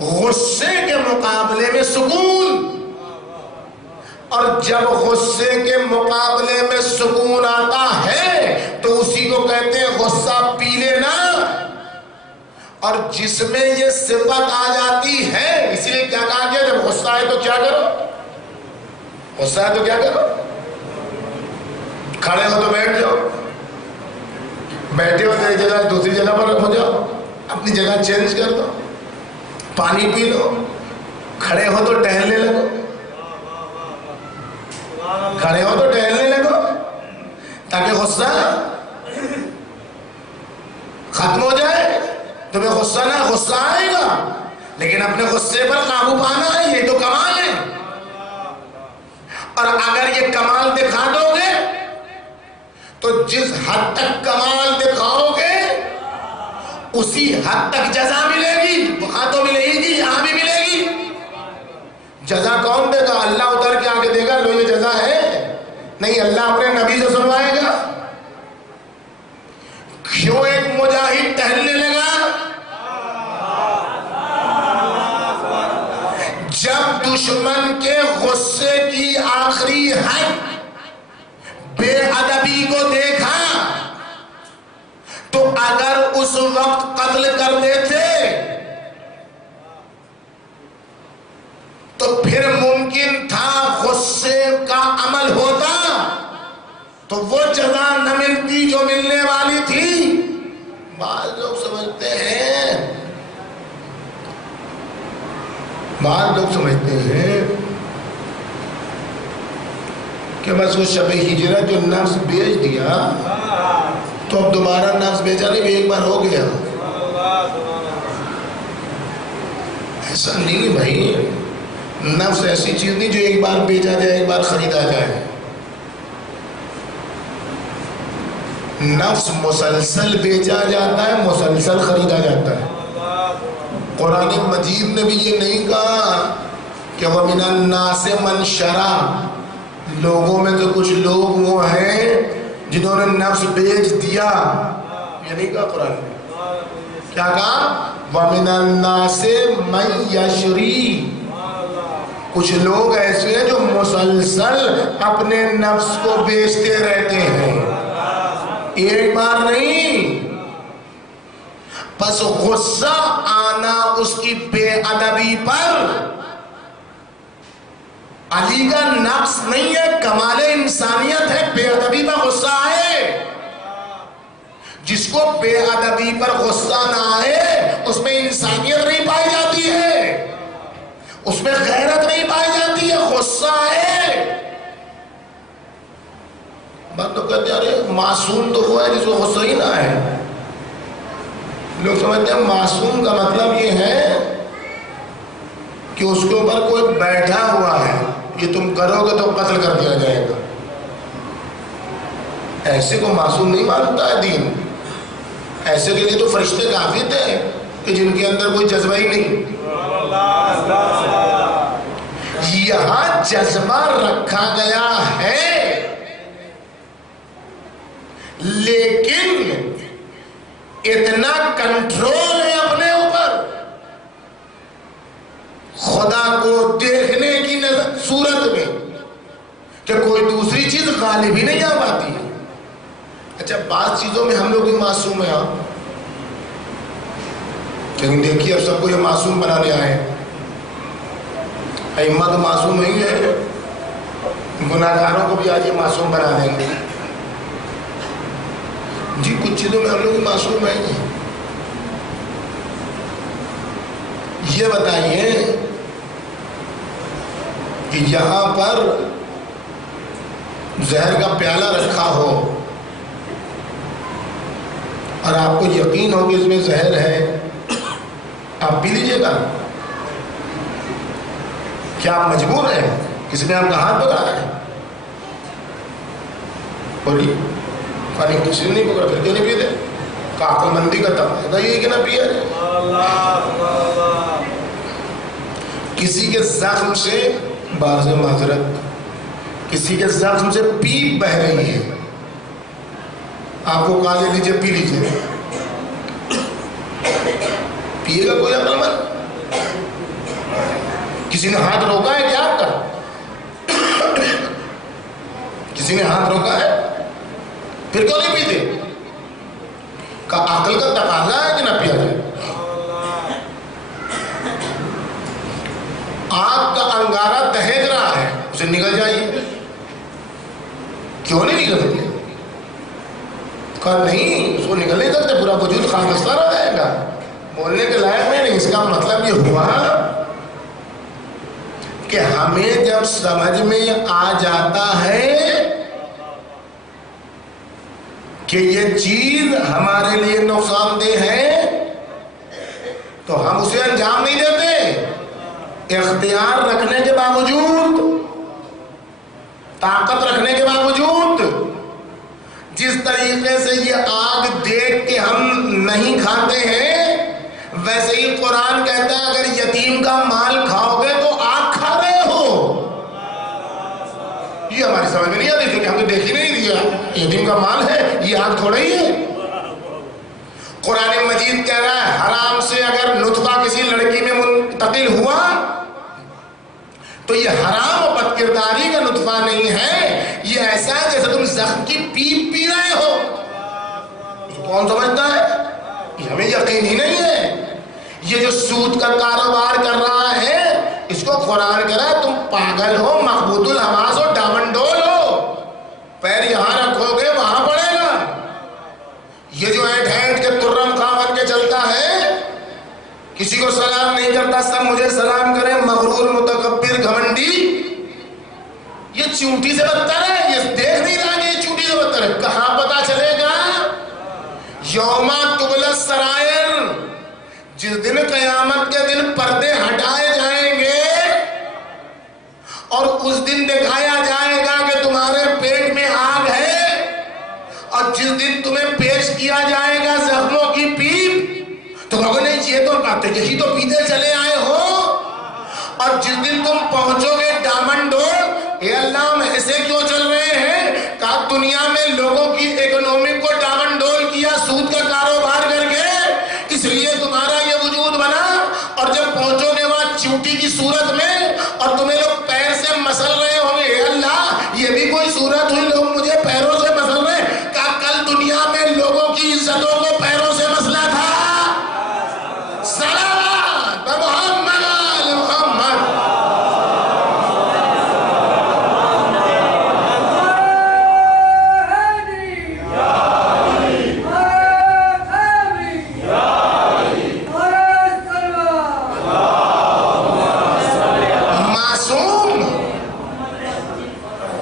غصے کے مقابلے میں سکون، اور جب غصے کے مقابلے میں سکون آتا ہے تو اسی کو کہتے ہیں غصہ پی لینا۔ اور جس میں یہ صفت آ جاتی ہے، اسی لیے کیا کہا گیا جب غصہ آئے تو کیا کرو؟ غصہ ہے تو کیا کرو؟ کھڑے ہو تو بیٹھ جاؤ، بیٹھے ہو تو ایک جگہ دوسری جگہ پر ہو جاؤ، اپنی جگہ چینج کر دو، پانی پی لو، کھڑے ہو تو ٹہلنے لگو، کھڑے ہو تو ٹہلنے لگو، تاکہ غصہ ختم ہو جائے۔ تمہیں غصہ نہ، غصہ آئے گا لیکن اپنے غصے پر قابو پانا ہے، یہ تو کمال ہے۔ جس حد تک کمال دکھاؤ گے اسی حد تک جزا ملے گی. وہاں تو ملے گی, یہاں بھی ملے گی. جزا کون دے گا؟ اللہ اتر کے آگے دے گا لو یہ جزا ہے؟ نہیں, اللہ اپنے نبی سے سنوائے گا. کیوں ایک مجاہد ٹہلنے لگا؟ جب دشمن کے غصے کی آخری حد بے ادبی کو دیکھا تو اگر اس وقت قتل کر دیتے تو پھر ممکن تھا غصے کا عمل ہوتا تو وہ جزا نہ ملتی جو ملنے والی تھی. بعض لوگ سمجھتے ہیں کہ بس وہ شب ہجرت جو نفس بیچ دیا تو اب دوبارہ نفس بیچا نہیں, ایک بار ہو گیا. ایسا نہیں بھائی, نفس ایسی چیز نہیں جو ایک بار بیچا جائے ایک بار خریدا جائے. نفس مسلسل بیچا جاتا ہے, مسلسل خریدا جاتا ہے. قرآن مجید نے بھی یہ نہیں کہا کہ وَمِنَ النَّاسِ مَنْ شَرَى, لوگوں میں تو کچھ لوگ وہ ہیں جنہوں نے نفس بیچ دیا. یہ نہیں کہا قرآن نے. کیا کہا؟ وَمِنَ النَّاسِ مَنْ يَشْرِي, کچھ لوگ ایسے ہیں جو مسلسل اپنے نفس کو بیچتے رہتے ہیں, ایک بار نہیں. پس غصہ آنا اس کی بے ادبی پر علی کا نفس نہیں ہے, کمال انسانیت ہے. بے ادبی پر غصہ آئے, جس کو بے ادبی پر غصہ نہ آئے اس میں انسانیت نہیں پائی جاتی ہے, اس میں غیرت نہیں پائی جاتی ہے. غصہ آئے بات تو کہتے ہیں ارے معصوم تو وہ ہے جس کو غصہ ہی نہ آئے. لوگ سمجھتے ہیں معصوم کا مطلب یہ ہے کہ اس کے اوپر کوئی بیٹھا ہوا ہے, یہ تم کرو گے تو قتل کر دیا جائے گا. ایسے کو معصوم نہیں مانتا ہے دین. ایسے کے لیے تو فرشتے کافی تھے کہ جن کے اندر کوئی جذبہ ہی نہیں. یہاں جذبہ رکھا گیا ہے لیکن اتنا کنٹرول ہے اپنے اوپر, خدا کو دیکھنے کی صورت میں کہ کوئی دوسری چیز غالب ہی نہیں آ پاتی ہے. اچھا بعض چیزوں میں ہم لوگ بھی معصوم ہیں لیکن دیکھیے اب سب کو یہ معصوم بنانے آئے. ائمہ تو معصوم نہیں ہے, گناہگاروں کو بھی آج یہ معصوم بنا دیں گے. جی کچھ چیزوں میں ہم لوگ معصوم ہیں. یہ بتائیے کہ یہاں پر زہر کا پیالہ رکھا ہو اور آپ کو یقین ہو کہ اس میں زہر ہے, آپ پی لیجئے گا. کیا آپ مجبور ہیں؟ کسی نے آپ کا ہاتھ پکڑا ہے؟ بولیے. پانی کسی نے نہیں پکڑا, پھر کیوں نہیں پیتے؟ عقل مندی کا تقاضا یہ کہ نہ پیا جائے. کسی کے زخم سے باز معذرت, کسی کے زخم سے پیپ بہ رہی ہے, آپ کو کہا لیجیے پی لیجیے, پیے گا کوئی عقل مند؟ کسی نے ہاتھ روکا ہے کیا آپ کا؟ کسی نے ہاتھ روکا ہے؟ پھر کیوں نہیں پیتے؟ کہ عقل کا تقاضا ہے کہ نہ پیا جائے. آگ کا انگارہ دہک رہا ہے, اسے نگل جائیے. کیوں نہیں نگل سکتے؟ کہا نہیں, اس کو نگل نہیں سکتے, پورا وجود خاکستہ رہ جائے گا, بولنے کے لائق نہیں. اس کا مطلب یہ ہوا کہ ہمیں جب سمجھ میں آ جاتا ہے کہ یہ چیز ہمارے لیے نقصان دہ ہے تو ہم اسے انجام نہیں دیتے. اختیار رکھنے کے باوجود, طاقت رکھنے کے باوجود, جس طریقے طریقے سے یہ آگ دیکھ کے ہم نہیں کھاتے ہیں، ویسے ہی قرآن کہتا ہے اگر یتیم کا مال کھاؤ گے تو آگ کھا رہے ہو۔ یہ ہماری سمجھ میں نہیں آتی کیونکہ ہم نے دیکھ ہی نہیں دیا، یتیم کا مال ہے، یہ آگ تھوڑا ہی ہے۔ قرآن مجید کہہ رہا ہے حرام سے اگر نطفہ کسی لڑکی میں منتقل ہوا تو یہ حرام و بد کرداری کا نطفہ نہیں ہے، یہ ایسا ہے جیسے تم زخم کی پیپ پی رہے ہو۔ کون سمجھتا ہے؟ یہ ہمیں یقین ہی نہیں ہے۔ یہ جو سود کا کاروبار کر رہا ہے اس کو قرآن کہہ رہا ہے تم پاگل ہو، مقبوض الحواس ہو، ڈامنڈول ہو، پیر یہاں رکھو گے وہاں پڑے گا۔ یہ جو اینٹ اینٹ کے ترم خواہ بن کے چلتا ہے، کسی کو سلام نہیں کرتا، سب مجھے سلام کریں، مغرور متکبر گھمنڈی، یہ چونٹی سے بدتر ہے۔ یہ دیکھ نہیں رہا کہ یہ چونٹی سے بدتر ہے، کہاں پتا چلے گا؟ یوما تبلی السرائر، جس دن قیامت کے دن پردے ہٹائے جائیں گے اور اس دن دکھایا جائے گا کہ تمہارے پیٹ میں آگ ہے، اور جس دن تمہیں پیش کیا جائے گا زخموں کی پیپ تو کہو نہیں یہ تو بات ہے، یہی تو پیتے چلے آئے ہو۔ اور جس دن تم پہنچو گے ڈامن ڈول، اے اللہ ہم ایسے کیوں چل رہے ہیں؟ کہا دنیا میں لوگوں کی اکنومی کو ڈامن ڈول کیا سود کا کاروبار کر کے، اس لیے تمہارا یہ وجود بنا، اور جب پہنچو گے وہاں چونٹی کی صورت میں اور تمہیں لوگ پیر سے مسل رہے ہوں گے، اے اللہ یہ بھی کوئی صورت ہوئی، لوگ مجھے پیروں سے مسل رہے ہیں۔ کہا کل دنیا میں لوگوں کی عزتوں کو پیروں سے مسلا تھا۔ صلوات محمد آل محمد۔ معصوم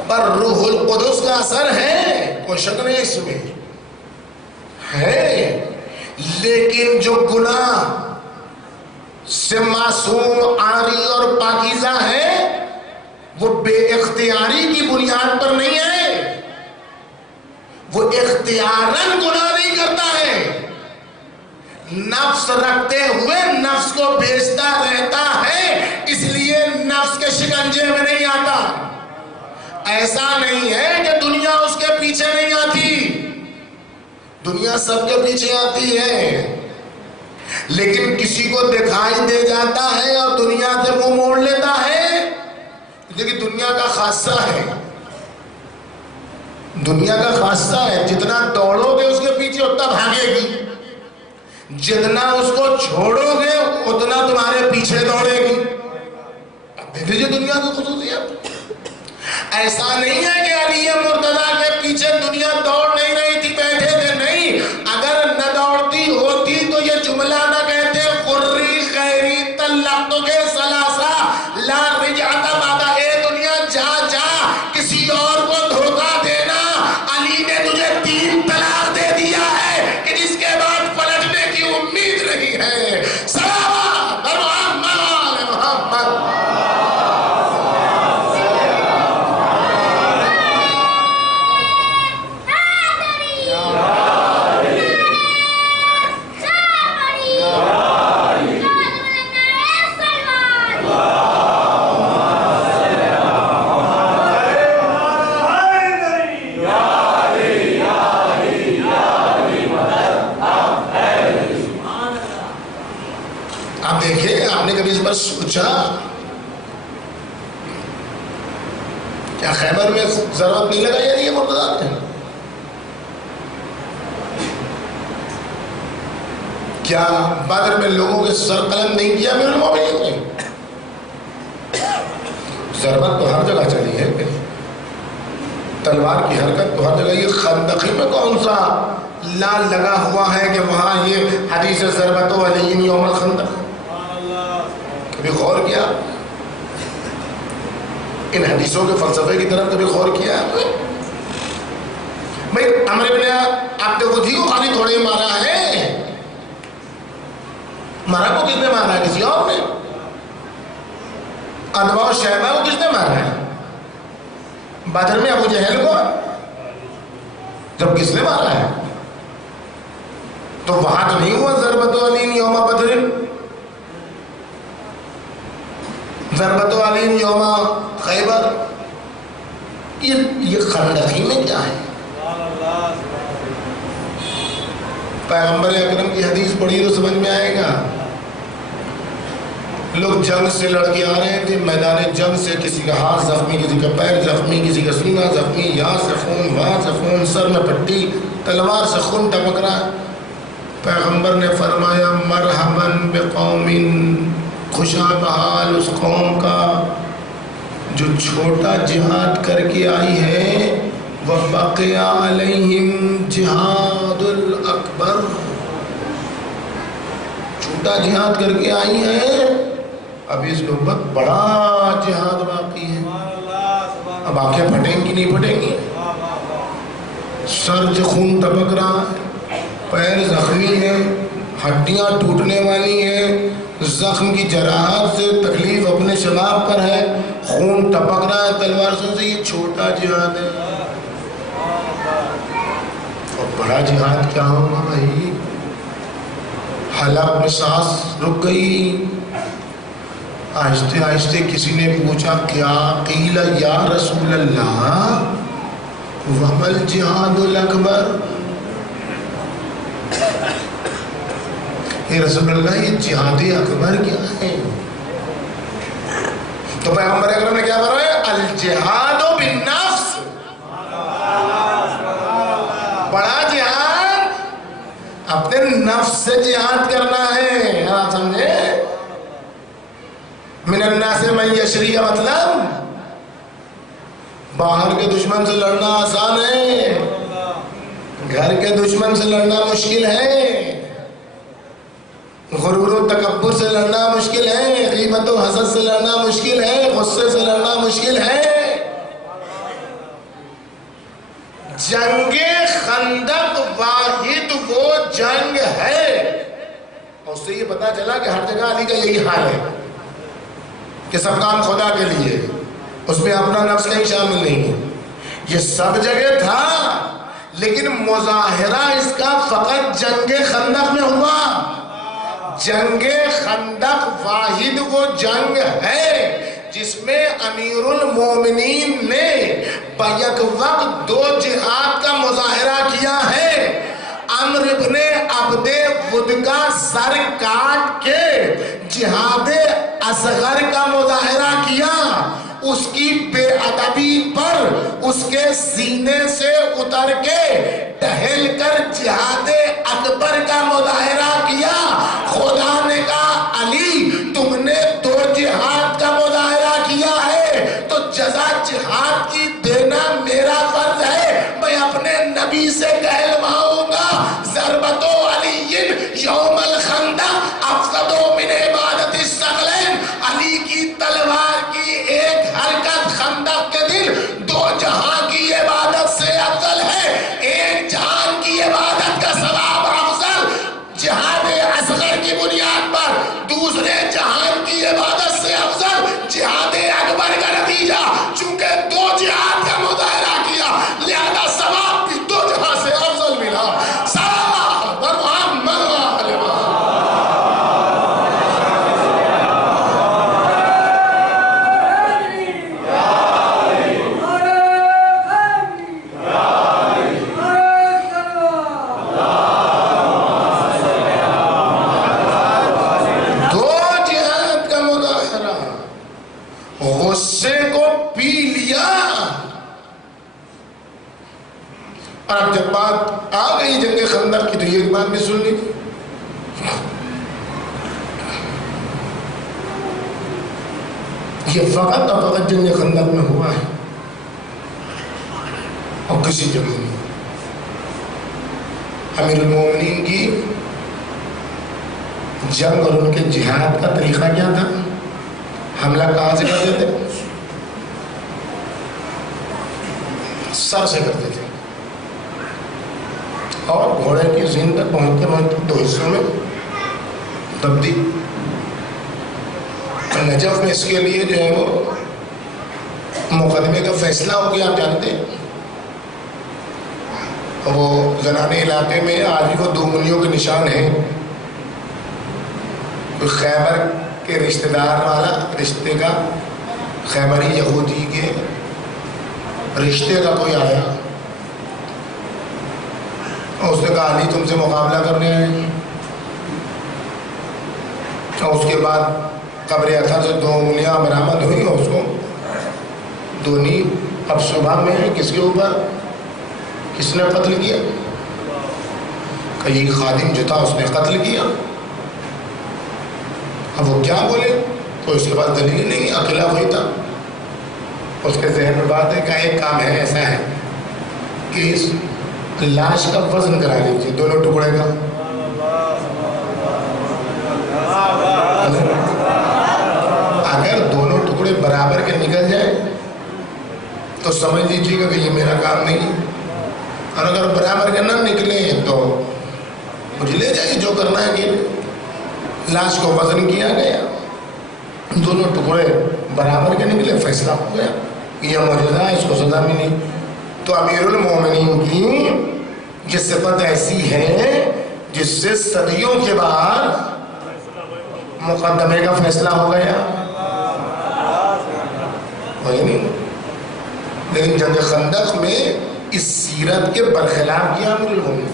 پر روح القدس کا اثر ہے، کوئی شک نہیں اس میں ہے، لیکن جو گناہ سے معصوم، عاری اور پاکیزہ ہے وہ بے اختیاری کی بنیاد پر نہیں ہے، وہ اختیاراً گناہ نہیں کرتا ہے، نفس رکھتے ہوئے نفس کو بیچتا رہتا ہے، اس لیے نفس کے شکنجے میں نہیں آتا۔ ایسا نہیں ہے کہ دنیا اس کے پیچھے نہیں آتی، دنیا سب کے پیچھے آتی ہے، لیکن کسی کو دکھائی دے جاتا ہے اور دنیا سے منہ موڑ لیتا ہے، لیکن دنیا کا خاصہ ہے، دنیا کا خاصہ ہے، جتنا دوڑو گے اس کے پیچھے اتنا بھاگے گی، جتنا اس کو چھوڑو گے اتنا تمہارے پیچھے دوڑے گی۔ اب دیکھ لیجیے دنیا کی خصوصیت، ایسا نہیں ہے کہ علی مرتضیٰ کے پیچھے دنیا دوڑ نہیں رہی تھی، بیٹھے تھے، نہیں، اگر نہ دوڑتی ہوتی تو یہ جملہ نہ کہتے قری خیری طلقت کے ثلاثہ لا رجعت بعد، اے دنیا جا جا کسی اور کو دھوکہ دینا، علی نے تجھے 3 طلاق دے دیا ہے کہ جس کے بعد پلٹنے کی امید نہیں ہے۔ صلوات محمد محمد۔ سوچا کیا خیبر میں ضرورت نہیں لگائی جا رہی ہے مرتضیٰ نے؟ کیا بدر میں لوگوں کے سر قلم نہیں کیا میرے مومنین نے؟ ضرورت تو ہر جگہ چلی ہے، تلوار کی حرکت تو ہر جگہ، یہ خندقی میں کون سا لال لگا ہوا ہے کہ وہاں یہ حدیث ضربت علی یوم الخندق؟ کبھی غور کیا ان حدیثوں کے فلسفے کی طرف؟ کبھی غور کیا بھائی عمر ابن عبد ودی کو خالی تھوڑے مارا ہے، مارا کو کس نے مارا ہے؟ کسی اور نے؟ ادوا و شیبہ کو کس نے مارا ہے؟ بدر میں ابو جہل کو، جب کس نے مارا ہے؟ تو وہاں تو نہیں ہوا ضربت علین یوم بدر، ضربت علین یوم خیبر، یہ خندقی میں کیا ہے؟ پیغمبر اکرم کی حدیث پڑھی تو سمجھ میں آئے گا۔ لوگ جنگ سے لڑ کے آ رہے تھے، میدان جنگ سے کسی کا ہاتھ زخمی، کسی کا پیر زخمی، کسی کا سینہ زخمی، یہاں سے خون وہاں سے خون، سر میں پٹی، تلوار سے خون ٹپک رہا ہے۔ پیغمبر نے فرمایا مرحباً بقوم، خوشا بحال اس قوم کا جو چھوٹا جہاد کر کے آئی ہے، وَبَقِيَ عَلَيْهِمْ جِهَادُ الْأَكْبَرُ، چھوٹا جہاد کر کے آئی ہے، اب اس کے اوپر بڑا جہاد باقی ہے۔ اب آنکھیں پھٹیں گی نہیں پھٹیں گی؟ سر سے خون ٹپک رہا ہے، پیر زخمی ہے، ہڈیاں ٹوٹنے والی ہیں، زخم کی جراحت سے تکلیف اپنے شباب پر ہے، خون ٹپک رہا ہے تلوار سے، یہ چھوٹا جہاد ہے۔ اور بڑا جہاد کیا ہوگا بھائی؟ حلق میں سانس رک گئی، آہستہ آہستہ کسی نے پوچھا کیا؟ قیل یا رسول اللہ وما الجہاد الاکبر، اے رسول اللہ یہ جہاد اکبر کیا ہے؟ تو پیغمبر اکرم نے کیا فرمایا؟ الجہاد بالنفس، بڑا جہاد اپنے نفس سے جہاد کرنا ہے۔ آپ سمجھے؟ من الناس من یشری، مطلب باہر کے دشمن سے لڑنا آسان ہے، گھر کے دشمن سے لڑنا مشکل ہے، غرور و تکبر سے لڑنا مشکل ہے، غیبت و حسد سے لڑنا مشکل ہے، غصے سے لڑنا مشکل ہے۔ جنگ خندق واحد وہ جنگ ہے، اور اس سے یہ پتا چلا کہ ہر جگہ علی کا یہی حال ہے کہ سب کام خدا کے لیے، اس میں اپنا نفس کہیں شامل نہیں ہے۔ یہ سب جگہ تھا، لیکن مظاہرہ اس کا فقط جنگ خندق میں ہوا۔ جنگ خندق واحد وہ جنگ ہے جس میں امیر المومنین نے بیک وقت دو جہاد کا مظاہرہ کیا ہے۔ عمرو ابن عبد ود کا سر کاٹ کے جہاد اصغر کا مظاہرہ کیا، اس کی بے ادبی پر اس کے سینے سے اتر کے ٹہل کر جہاد اکبر کا مظاہرہ کیا۔ خدا نے کہا علی تم نے دو جہاد کا مظاہرہ کیا ہے تو جزا جہاد کی دینا میرا فرض ہے، میں اپنے نبی سے کہلواؤں گا ضربت علی یوم الخندق افضل من عبادت الثقلین، علی کی تلوار کی ایک حرکت خندق کے دن دو جہاں کی عبادت سے افضل ہے۔ ایک جہان کی عبادت کا ثواب افضل جہاد اصغر کی بنیاد پر، دوسرے جہان کی عبادت سے افضل جہاد اکبر کا نتیجہ، چونکہ دو جہاد کا مظاہرہ کیا لہذا ثواب بھی دو جہاں سے افضل ملا۔ غصے کو پی لیا، اور اب جب بات آ گئی جنگ خندق کی تو یہ بات بھی سن لی تھی۔ یہ فقط اور فقط جنگ خندق میں ہوا ہے اور کسی جگہ نہیں۔ امیر المومنین کی جنگ اور ان کے جہاد کا طریقہ کیا تھا؟ حملہ کہاں سے کرتے تھے؟ سر سے کرتے تھے، اور گھوڑے کی زین تک پہنچتے پہنچتے دو حصوں میں تبدیل۔ نجف میں اس کے لیے جو ہے وہ مقدمے کا فیصلہ ہو گیا، آپ جانتے ہیں وہ زنانے علاقے میں آج بھی وہ 2 انگلیوں کے نشان ہیں. کوئی خیبر کے رشتہ دار والا رشتے کا، خیبری یہودی کے رشتے کا کوئی آیا اور اس نے کہا علی تم سے مقابلہ کرنے آئے ہیں. اور اس کے بعد قبر اطہر سے 2 انگلیاں برآمد ہوئی اور اس کو دونی. اب صبح میں کس کے اوپر کس نے قتل کیا؟ کئی خادم جو تھا اس نے قتل کیا. اب وہ کیا بولے؟ تو اس کے بعد دلیل نہیں، اکیلا وہی تھا. اس کے ذہن میں بات ہے کہ ایک کام ہے، ایسا ہے کہ اس لاش کا وزن کرا لیجیے 2 ٹکڑے کا. اگر 2 ٹکڑے برابر کے نکل جائے تو سمجھ لیجیے گا کہ یہ میرا کام نہیں. اور اگر برابر کے نہ نکلے تو مجھے لے جائیے، جو کرنا ہے کہ لاش کو وزن کیا گیا، 2 ٹکڑے برابر کے نکلے، فیصلہ ہو گیا. یہ معجزہ ہے، اس کو سزا ملی. تو امیر المومنین کی یہ صفت ایسی ہے جس سے صدیوں کے بعد مقدمے کا فیصلہ ہو گیا. وہی نہیں، لیکن جنگ خندق میں اس سیرت کے برخلاف کیا امیر المومنین.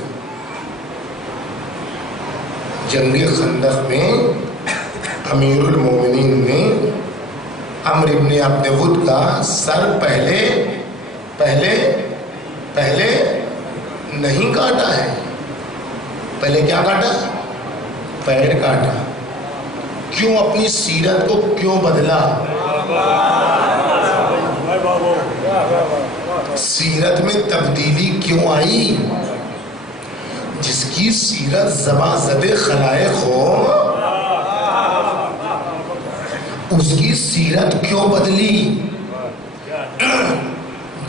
جنگ خندق میں امیر المومنین نے عمرو ابن عبد ود کا سر پہلے نہیں کاٹا ہے. پہلے کیا کاٹا؟ پیر کاٹا. کیوں؟ اپنی سیرت کو کیوں بدلا؟ سیرت میں تبدیلی کیوں آئی؟ جس کی سیرت زباں زدِ خلائق ہو اس کی سیرت کیوں بدلی؟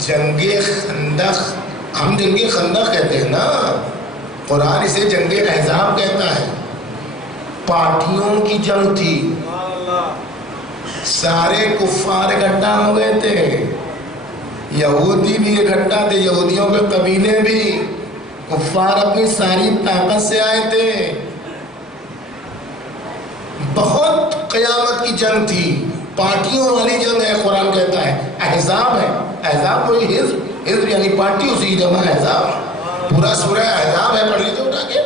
جنگ خندق، ہم جنگ خندق کہتے ہیں نا، قرآن اسے جنگ احزاب کہتا ہے. پارٹیوں کی جنگ تھی، سارے کفار اکٹھا ہو گئے تھے، یہودی بھی اکٹھا تھے، یہودیوں کے قبیلے بھی، کفار اپنی ساری طاقت سے آئے تھے. بہت قیامت کی جنگ تھی، پارٹیوں والی جنگ ہے. قرآن کہتا ہے احزاب ہے. احزاب کوئی حزب یعنی پارٹی، اسی جمع احزاب. پورا سورہ احزاب ہے، پڑھ لیجیے اٹھا کے.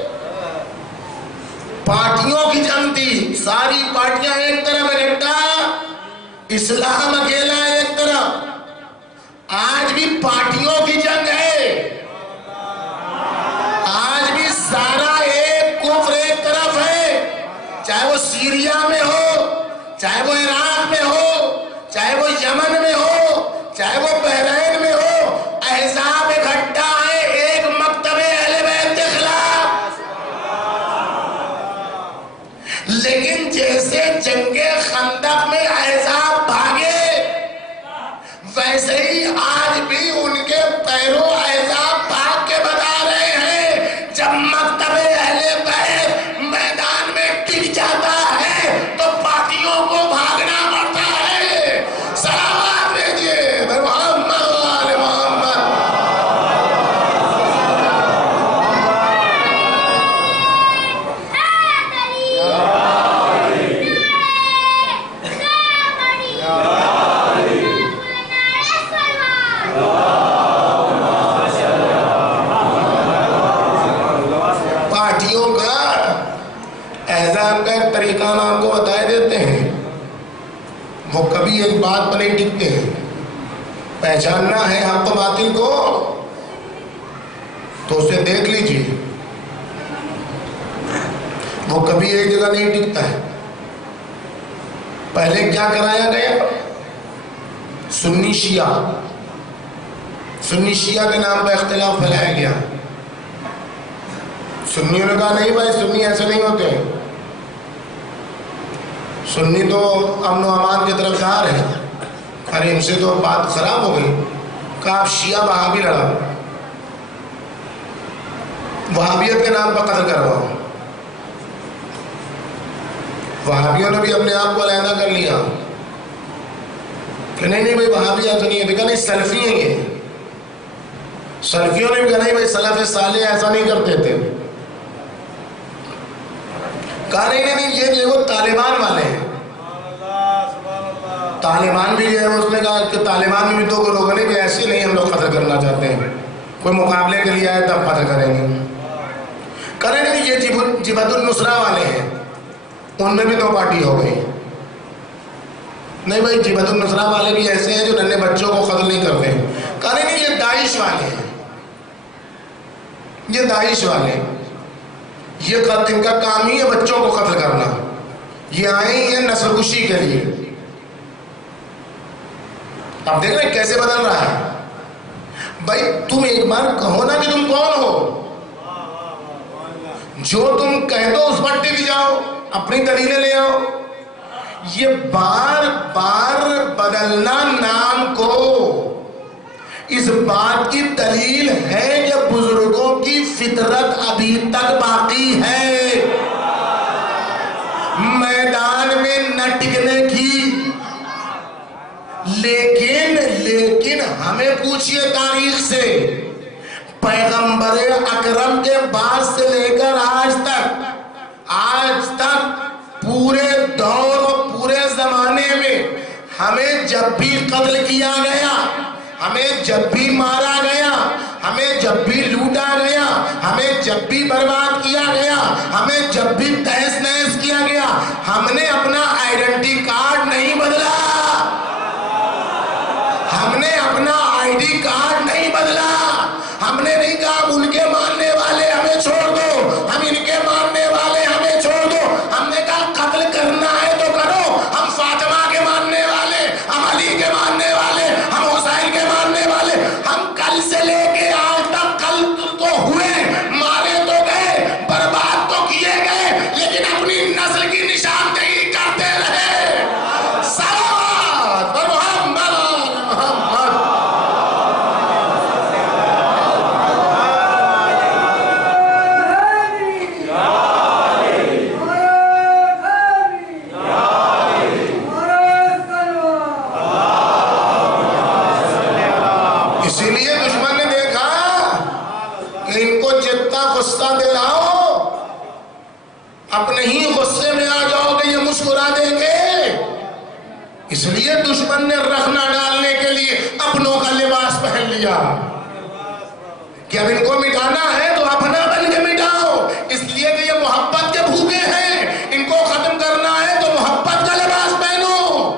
پارٹیوں کی جنگ تھی، ساری پارٹیاں ایک طرف اکٹھا، اسلام اکیلا ایک طرف. آج بھی پارٹیوں کی جنگ ہے. آج بھی سارا ایک کفر ایک طرف ہے، چاہے وہ سیریا میں ہو، چاہے وہ عراق میں ہو، چاہے وہ یمن میں ہو، چاہے وہ بحرین میں ہو. احزاب اکٹھا ہے ایک مکتب اہل بیت کے خلاف. لیکن جیسے جنگ خندق میں احزاب بھاگے، ویسے ہی آج بھی ان کے پیروں احزاب بھاگ کے بتا رہے ہیں. جب مکتب اہل بیت میدان میں ٹک جاتا ہے تو پارٹیوں کو بھاگنا پڑتا ہے. صلوات بھیجیے محمد وآل محمد. پارٹیوں کا احزاب کا ایک طریقہ ہم آپ کو بتائے دیتے ہیں. وہ کبھی ایک بات پر نہیں ٹکتے ہیں. پہچاننا ہے حق و باطل کو تو اسے دیکھ لیجیے. وہ کبھی ایک جگہ نہیں ٹکتا ہے. پہلے کیا کرایا گیا؟ سنی شیعہ کے نام پہ اختلاف پھیلایا گیا. سنیوں نے کہا نہیں بھائی، سنی ایسے نہیں ہوتے. سنی تو امن و امان کی طرف جا رہے ہیں. ارے ان سے تو بات خراب ہو گئی. کہا آپ شیعہ وہابی لڑا، وہابیت کے نام پر قتل کرواؤ. وہابیوں نے بھی اپنے آپ کو علیحدہ کر لیا کہ نہیں بھائی وہابی ایسا نہیں ہے. دیکھا نہیں، سلفی ہیں. یہ سلفیوں نے بھی کہا نہیں بھائی سلف صالح ایسا نہیں کرتے تھے. کہا نہیں یہ دیکھو طالبان والے ہیں. طالبان بھی ہے، اس نے کہا کہ طالبان میں بھی دو گروہ نہیں بھی ایسے نہیں ہم لوگ قتل کرنا چاہتے ہیں، کوئی مقابلے کے لیے آئے تب قتل کریں گے. کریں نہیں یہ جبہت النصرہ والے ہیں، ان میں بھی دو پارٹی ہو گئی. نہیں بھائی جبہت النصرہ والے بھی ایسے ہیں جو ننھے بچوں کو قتل نہیں کرتے. کریں نہیں یہ داعش والے ہیں، یہ داعش والے یہ ان کا کام ہی ہے بچوں کو قتل کرنا. یہ آئے ہیں نسل کشی کے لیے. اب دیکھ رہے کیسے بدل رہا ہے. بھائی تم ایک بار کہو نا کہ تم کون ہو، جو تم کہہ دو اس پر ٹک جاؤ، اپنی دلیلیں لے آؤ. یہ بار بار بدلنا نام کو اس بات کی دلیل ہے کہ بزرگوں کی فطرت ابھی تک باقی ہے میدان میں نہ ٹکنے کی. لیکن ہمیں پوچھئے تاریخ سے، پیغمبر اکرم کے بعد سے لے کر آج تک پورے دور اور پورے زمانے میں ہمیں جب بھی قتل کیا گیا، ہمیں جب بھی مارا گیا، ہمیں جب بھی لوٹا گیا، ہمیں جب بھی برباد کیا گیا، ہمیں جب بھی تہس نہس کیا گیا، ہم نے اپنا آئیڈینٹی کارڈ نہیں بدلا. ہم نے اپنا آئی ڈی کارڈ نہیں بدلا. ہم نے نہیں کہا ان کے ماننے والے ہمیں چھوڑ دو، ہم ان کے ماننے والے ہمیں چھوڑ دو. ہم نے کہا قتل کرنا ہے تو کرو. ہم فاطمہ کے ماننے والے، ہم علی کے ماننے والے، ہم حسین کے ماننے والے، ہم کل سے لے کے آج تک قتل تو ہوئے، مارے تو گئے، برباد تو کیے گئے، لیکن اپنی نسل کی نشاندہی کرتے رہے. اسی لیے دشمن نے دیکھا کہ ان کو جتنا غصہ دلاؤ اپنے ہی غصے میں آ جاؤ کہ یہ مسکرا دیں گے. اس لیے دشمن نے رخنا ڈالنے کے لیے اپنوں کا لباس پہن لیا کہ اب ان کو مٹانا ہے تو اپنا بن کے مٹاؤ. اس لیے کہ یہ محبت کے بھوکے ہیں، ان کو ختم کرنا ہے تو محبت کا لباس پہنو.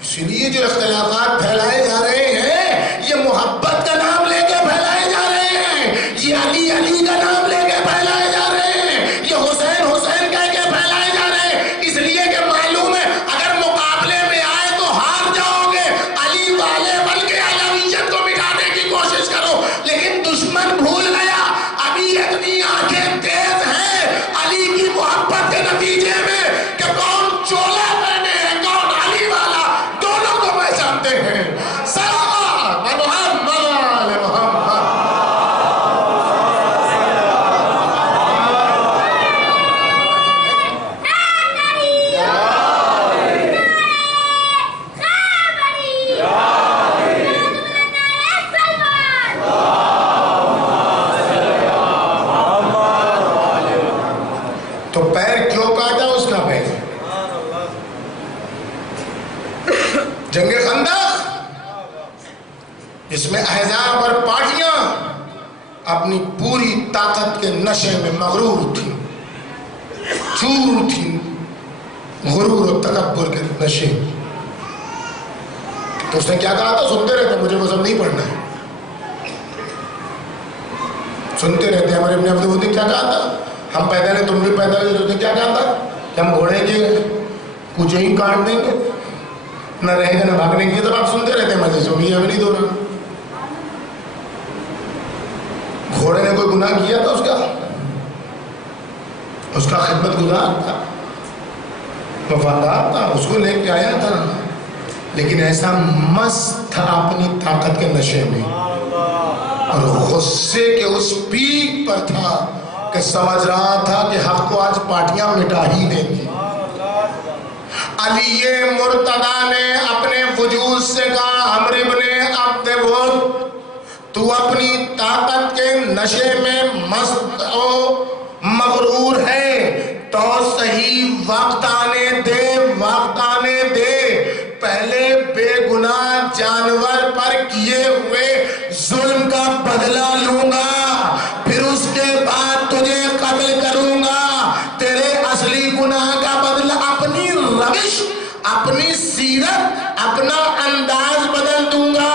اسی لیے جو اختلافات پھیلائے جا رہے ہیں یہ محبت کا نام لے کے پھیلائے جا رہے ہیں، یہ علی کا نام لے کے پھیلائے جا رہے ہیں، یہ حسین کہہ کے پھیلائے جا رہے ہیں. اس لیے کہ معلوم ہے اگر مقابلے میں آئے تو ہار جاؤ گے. علی والے بن کے علویت کو مٹانے کی کوشش کرو. لیکن دشمن بھول گیا ابھی اتنی آنکھیں تیز ہیں علی کی محبت کے نتیجے میں کہ کون چولا پہنے ہیں کون علی والا دونوں کو پہچانتے ہیں. تو پیر کیوں کاٹا اس کا؟ پیر جنگ خندق جس میں احزاب اور پارٹیاں اپنی پوری طاقت کے نشے میں مغرور تھیں، چور تھیں، غرور و تکبر کے نشے. تو اس نے کیا کہا تھا؟ سنتے رہتے مجھے وہ سب نہیں پڑھنا ہے. سنتے رہتے ہمارے ابن عبد الودین کیا کہا تھا؟ ہم پیدل ہیں تم بھی پیدل ہیں. تو کیا کہا تھا کہ ہم گھوڑے کے کچھ ہی کاٹ دیں گے، نہ رہے گا نہ بھاگنے کی. تو آپ سنتے رہتے ہیں مزے سے، ابھی نہیں دو رہا. گھوڑے نے کوئی گناہ کیا تھا؟ اس کا خدمت گزار تھا، وفادار تھا، اس کو لے کے آیا تھا، لیکن ایسا مست تھا اپنی طاقت کے نشے میں اور غصے کے اس پیک پر تھا کہ سمجھ رہا تھا کہ حق کو آج پارٹیاں مٹا ہی دیں گی. علی مرتضیٰ نے اپنے وجود سے کہا عمرو بن عبد ود تو تو اپنی طاقت کے نشے میں مست و مغرور ہے، تو صحیح وقت آنے دے، وقت آنے دے، پہلے بے گناہ جانور پر کیے ہوئے ظلم کا بدلہ لوں گا، پھر اس کے بعد تجھے قتل کروں گا، تیرے اصلی گناہ کا بدلہ۔ اپنی روش، اپنی سیرت، اپنا انداز بدل دوں گا۔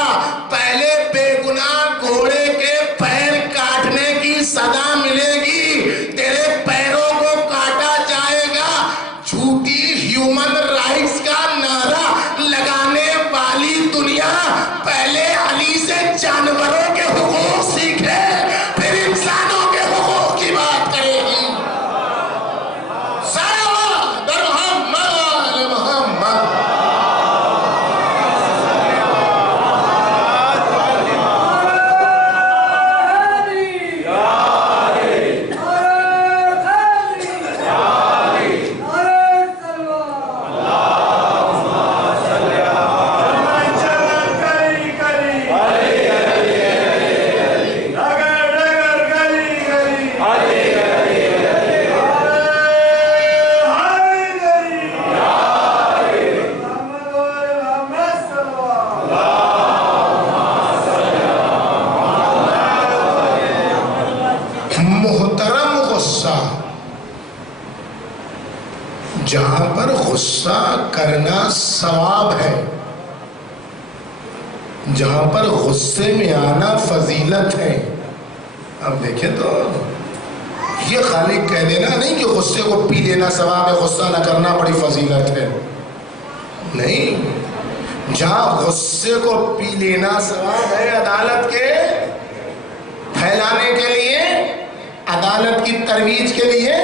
پہلے بے گناہ گھوڑے کے پیر کاٹنے کی سزا ملے گی، تیرے پیروں کو کاٹا جائے گا۔ جھوٹی ہیومن رائٹس کا نعرہ لگانے والی دنیا پہلے علی سے جانوروں کے حقوق سیکھے، پھر انسانوں کے حقوق کی بات کرے گی۔ محترم غصہ، جہاں پر غصہ کرنا ثواب ہے، جہاں پر غصے میں آنا فضیلت ہے۔ اب دیکھیں تو یہ خالی کہہ دینا نہیں کہ غصے کو پی لینا ثواب ہے، غصہ نہ کرنا بڑی فضیلت ہے، نہیں۔ جہاں غصے کو پی لینا ثواب ہے عدالت کے پھیلانے کے لیے، عدالت کی ترویج کے لیے،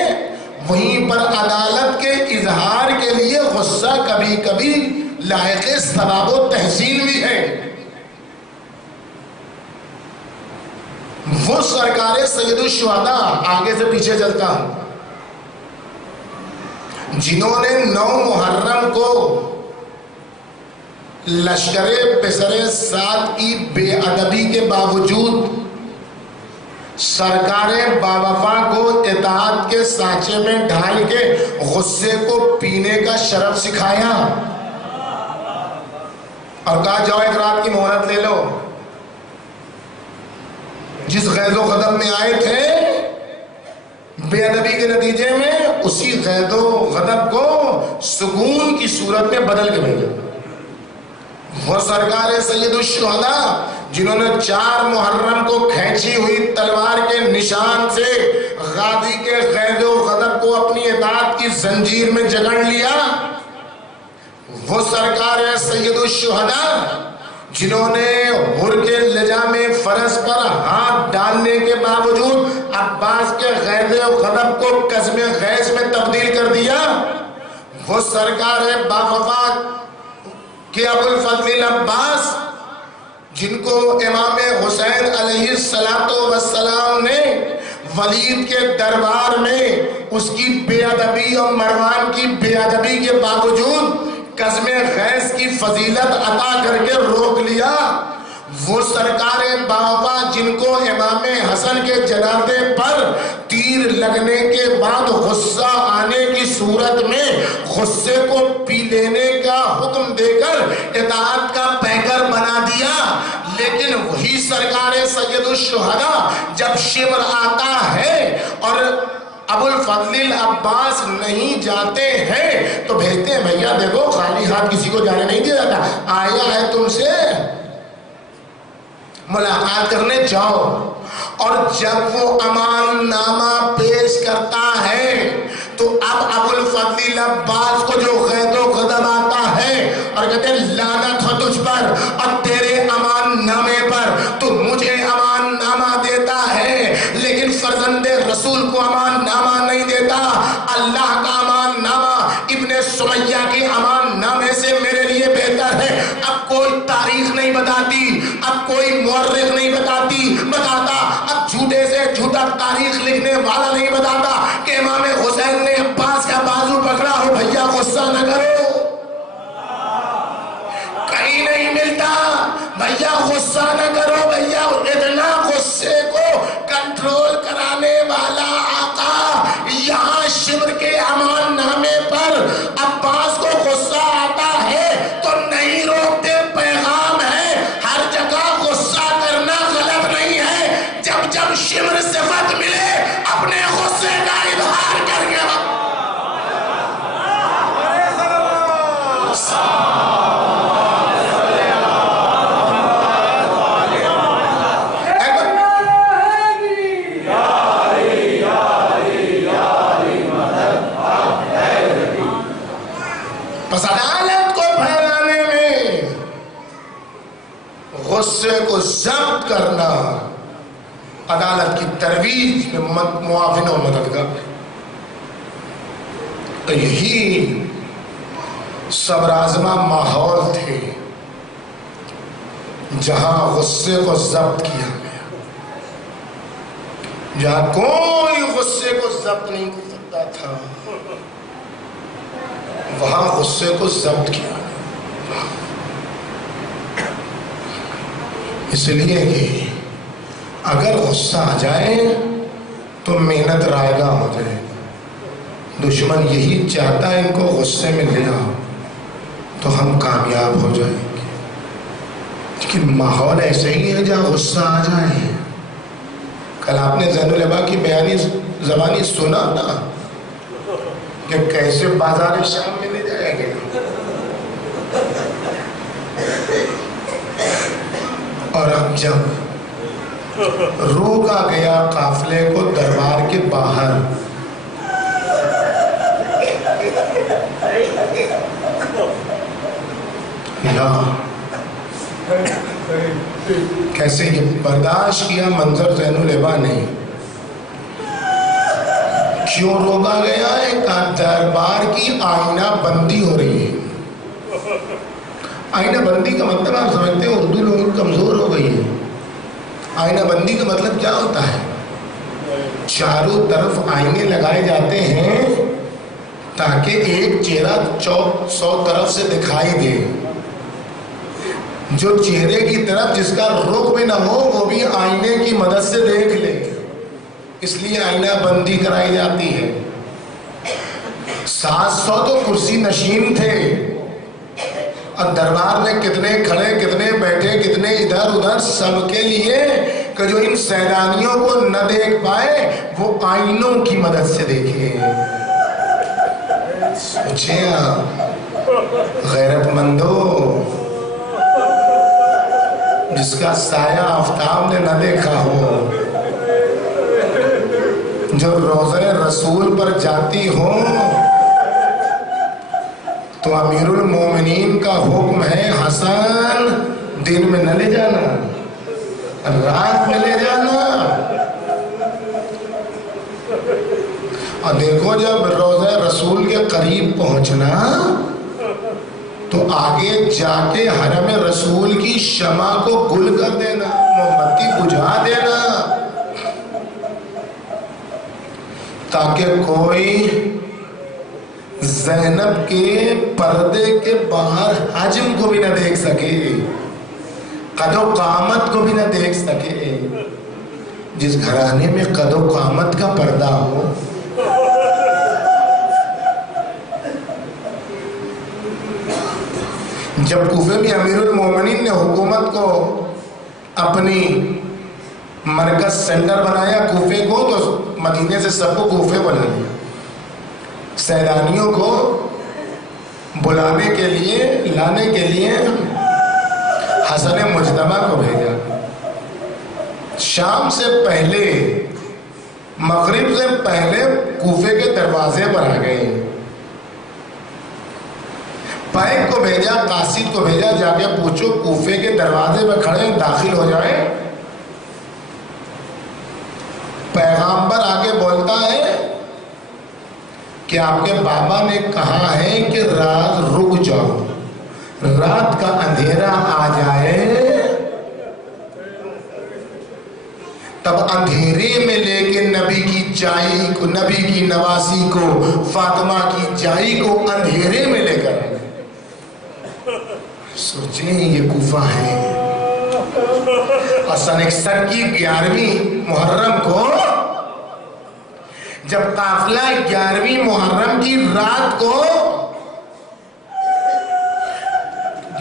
وہیں پر عدالت کے اظہار کے لیے غصہ کبھی کبھی لائق ثواب و تحسین بھی ہے۔ وہ سرکار سید الشہداء، آگے سے پیچھے چلتا ہوں، جنہوں نے 9 محرم کو لشکر پسر سعد کی بے ادبی کے باوجود سرکار باوفا کو اطاعت کے سانچے میں ڈھال کے غصے کو پینے کا شرف سکھایا اور کہا جاؤ ایک رات کی مہلت لے لو۔ جس غیظ و غضب میں آئے تھے بے ادبی کے نتیجے میں، اسی غیظ و غضب کو سکون کی صورت میں بدل کے بھیجا۔ وہ سرکار سید الشہداء جنہوں نے 4 محرم کو کھینچی ہوئی تلوار کے نشان سے غازی کے غیظ و غضب کو اپنی اطاعت کی زنجیر میں جکڑ لیا، وہ سرکار سید الشہداء جنہوں نے حر کے لجام فرس پر ہاتھ ڈالنے کے باوجود عباس کے غیظ و غضب کو قزم غیظ میں تبدیل کر دیا، وہ سرکار باوفا کہ ابو الفضل عباس جن کو امام حسین علیہ السلام نے ولید کے دربار میں اس کی بے ادبی اور مروان کی بے ادبی کے باوجود قزم غیظ کی فضیلت عطا کر کے روک لیا، وہ سرکار باوفا جن کو امام حسن کے جنازے پر تیر لگنے کے بعد غصہ آنے کی صورت میں غصے کو پی لینے کا حکم دے کر اطاعت کا پیکر بنا دیا، لیکن وہی سرکار سید الشہداء جب شبر آتا ہے اور ابو الفضل عباس نہیں جاتے ہیں تو بھیجتے ہیں بھیا دیکھو خالی ہاتھ کسی کو جانے نہیں دیا جاتا، آیا ہے تم سے ملاقات کرنے جاؤ۔ اور جب وہ امان نامہ پیش کرتا ہے تو اب ابو الفضل عباس کو جو غیظ و غضب آتا ہے اور کہتے ہیں لعنت ہو تجھ پر اور تیرے امان نامے پر، تو مجھے امان نامہ دیتا ہے لیکن فرزند رسول کو امان نامہ نہیں دیتا، اللہ کا امان نامہ ابن سمیہ کے امان نامے سے میرے لیے بہتر ہے۔ اب کوئی تاریخ نہیں بتاتی، اب کوئی مورخ نہیں بتاتا، اب جھوٹے سے جھوٹا تاریخ لکھنے والا نہیں بتاتا کہ امام حسین نے عباس کا بازو پکڑا ہو بھیا غصہ نہ کرو، کہیں نہیں ملتا بھیا غصہ نہ کرو، بھیا اتنا غصے کو ضبط کرنا عدالت کی ترویج میں معاون اور مددگار. یہی صبر آزما ماحول تھے جہاں غصے کو ضبط کیا گیا، جہاں کوئی غصے کو ضبط نہیں کر سکتا تھا، وہاں غصے کو ضبط کیا گیا. اس لیے کہ اگر غصہ آ جائے تو محنت رائگاں ہو جائے. دشمن یہی چاہتا ہے ان کو غصے میں لے آؤ تو ہم کامیاب ہو جائیں گے، لیکن ماحول ایسے ہی ہے جہاں غصہ آ جائے. کل آپ نے زین العبا کی بیانی زبانی سنا نا کہ کیسے بازار شام میں لے جایا گیا، اور اب جب روکا گیا قافلے کو دربار کے باہر، کیسے یہ برداشت کیا منظر زین العبا نے. کیوں روکا گیا ہے؟ دربار کی آئینہ بندی ہو رہی ہے. آئینہ بندی کا مطلب آپ سمجھتے ہیں اردو لوگوں کمزور ہو گئی ہے. آئینہ بندی کا مطلب کیا ہوتا ہے؟ چاروں طرف آئینے لگائے جاتے ہیں تاکہ ایک چہرہ 100 طرف سے دکھائی دے. جو چہرے کی طرف جس کا رخ بھی نہ ہو وہ بھی آئینے کی مدد سے دیکھ لے، اس لیے آئینہ بندی کرائی جاتی ہے. 700 تو کرسی نشین تھے، اور دربار میں کتنے کھڑے کتنے بیٹھے کتنے ادھر ادھر، سب کے لیے کہ جو ان سیدانیوں کو نہ دیکھ پائے وہ آئینوں کی مدد سے دیکھیں. سوچیں آپ، غیرت مندو جس کا سایہ آفتاب نے نہ دیکھا ہو، جو روضہ رسول پر جاتی ہو تو امیر المومنین کا حکم ہے حسن دن میں نہ لے جانا، رات میں لے جانا. اور دیکھو جب روضہ رسول کے قریب پہنچنا تو آگے جا کے حرم رسول کی شمع کو گل کر دینا، موم بتی بجھا دینا، تاکہ کوئی زینب کے پردے کے باہر حجم کو بھی نہ دیکھ سکے، قد و قامت کو بھی نہ دیکھ سکے. جس گھرانے میں قد و قامت کا پردہ ہو، جب کوفے میں امیر المومنین نے حکومت کو اپنی مرکز سینٹر بنایا کوفے کو، تو مدینے سے سب کو کوفے بنا لیا. سیلانیوں کو بلانے کے لیے لانے کے لیے حسن مجتبیٰ کو بھیجا. شام سے پہلے مغرب سے پہلے کوفے کے دروازے پر آ گئے. پائک کو بھیجا، قاصد کو بھیجا، جا کے پوچھو کوفے کے دروازے پہ کھڑے داخل ہو جائیں. پیغامبر آگے بولتا ہے کہ آپ کے بابا نے کہا ہے کہ رات رک جاؤ، رات کا اندھیرا آ جائے تب اندھیرے میں لے کے نبی کی جائی کو، نبی کی نواسی کو، فاطمہ کی جائی کو اندھیرے میں لے کر. سوچیں یہ کوفہ ہے، اور سن 61 کی 11ویں محرم کو جب قافلہ 11ویں محرم کی رات کو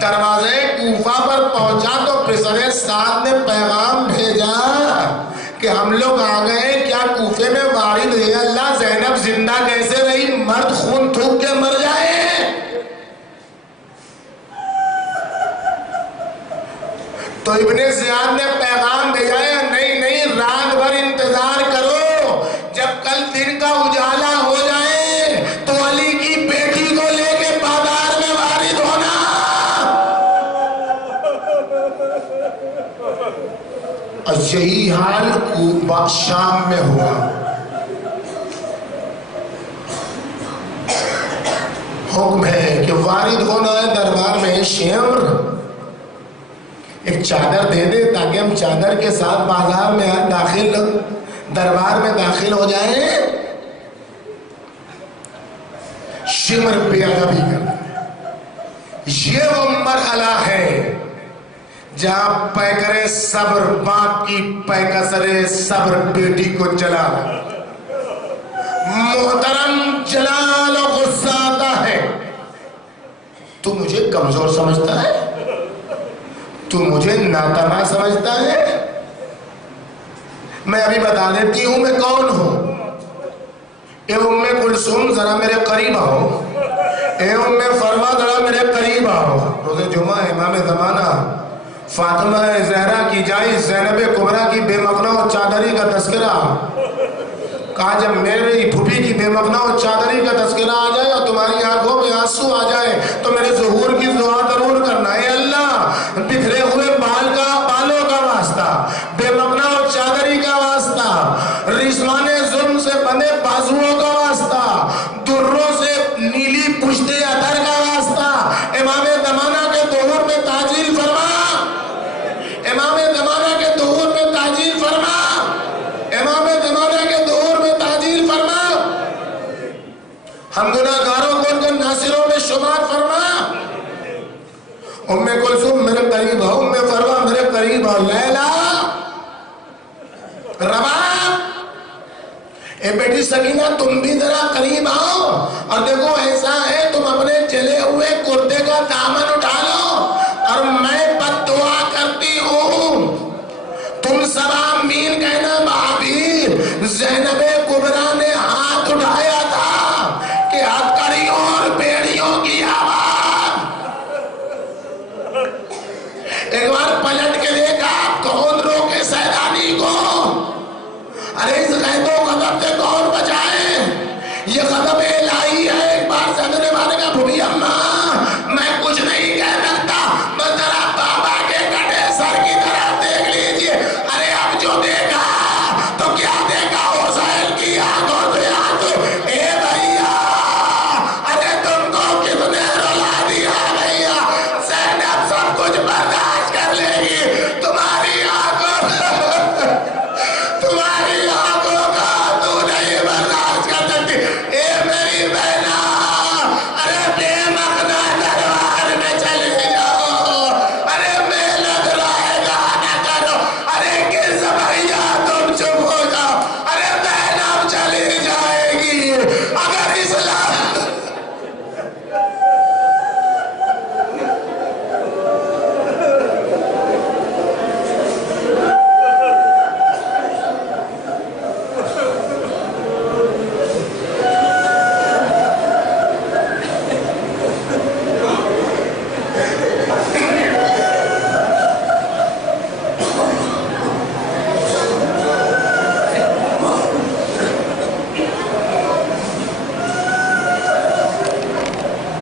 دروازے کوفہ پر پہنچا تو پسر سعد نے پیغام بھیجا کہ ہم لوگ آ گئے، کیا کوفے میں وارد ہے اللہ زینب زندہ کیسے رہی، مرد خون تھوک کے مر جائے. تو ابن زیاد نے پیغام بھیجا ہے نہیں نہیں، رات بھر انتظار کرو، جب کل دن کا اجالا ہو جائے تو علی کی بیٹی کو لے کے بازار میں وارد ہونا. اور یہی حال شام میں ہوا. حکم ہے کہ وارد ہونا ہے دربار میں. شمر ایک چادر دے دے تاکہ ہم چادر کے ساتھ بازار میں دربار میں داخل ہو جائیں. شمر بے ادبی کر. یہ وہ مرحلہ ہے جہاں پیکرے صبر باپ کی پیکسرے صبر بیٹی کو جلا. محترم جلال و غصہ آتا ہے. تو مجھے کمزور سمجھتا ہے؟ تو مجھے ناتما سمجھتا ہے؟ میں ابھی بتا دیتی ہوں میں کون ہوں. اے ام کلثوم ذرا میرے قریب آؤ. اے ام فرما ذرا میرے قریب آؤ. روز جمعہ امام زمانہ فاطمہ زہرا کی جائی زینب کبریٰ کی بے مقنع و چادری کا تذکرہ. کہا جب میری پھوپھی کی بے مقنع و چادری کا تذکرہ آ جائے اور تمہاری آنکھوں میں آنسو آ جائے تو میرے ظہور کی دعا ضرور کرنا. اے اللہ بکھرے ہوئے بالوں کا واسطہ, بے مقنع و چادری کا واسطہ, رضوان ظلم سے بندے بازوؤں کا واسطہ, دروں سے نیلی پشت اتر کا واسطہ, امام زمانہ کے ظہور میں تعجیل فرما. امام زمانہ کے ظہور میں تعجیل فرما. امام زمانہ کے ظہور میں تعجیل فرما. ہم گناہگاروں کو ناصروں میں شمار فرما. ام کلثوم میرے قریب آؤ. ام فرما میرے قریب آؤ. لیلا رباب اے بیٹی سکینہ تم بھی ذرا قریب آؤ. اور دیکھو ایسا ہے تم اپنے جلے ہوئے کرتے کا دامن اٹھا لو اور میں بد دعا کرتی ہوں. تم سب آمین کہنا. بھابھی زینب کبریٰ نے ہاتھ اٹھایا تھا کہ ہتھکڑیوں اور بیڑیوں کی آواز. ایک بار پلٹ کے دیکھا کون روکے سیدانی کو. ارے اس غیب و غضب سے کون بچائے؟ یہ غضب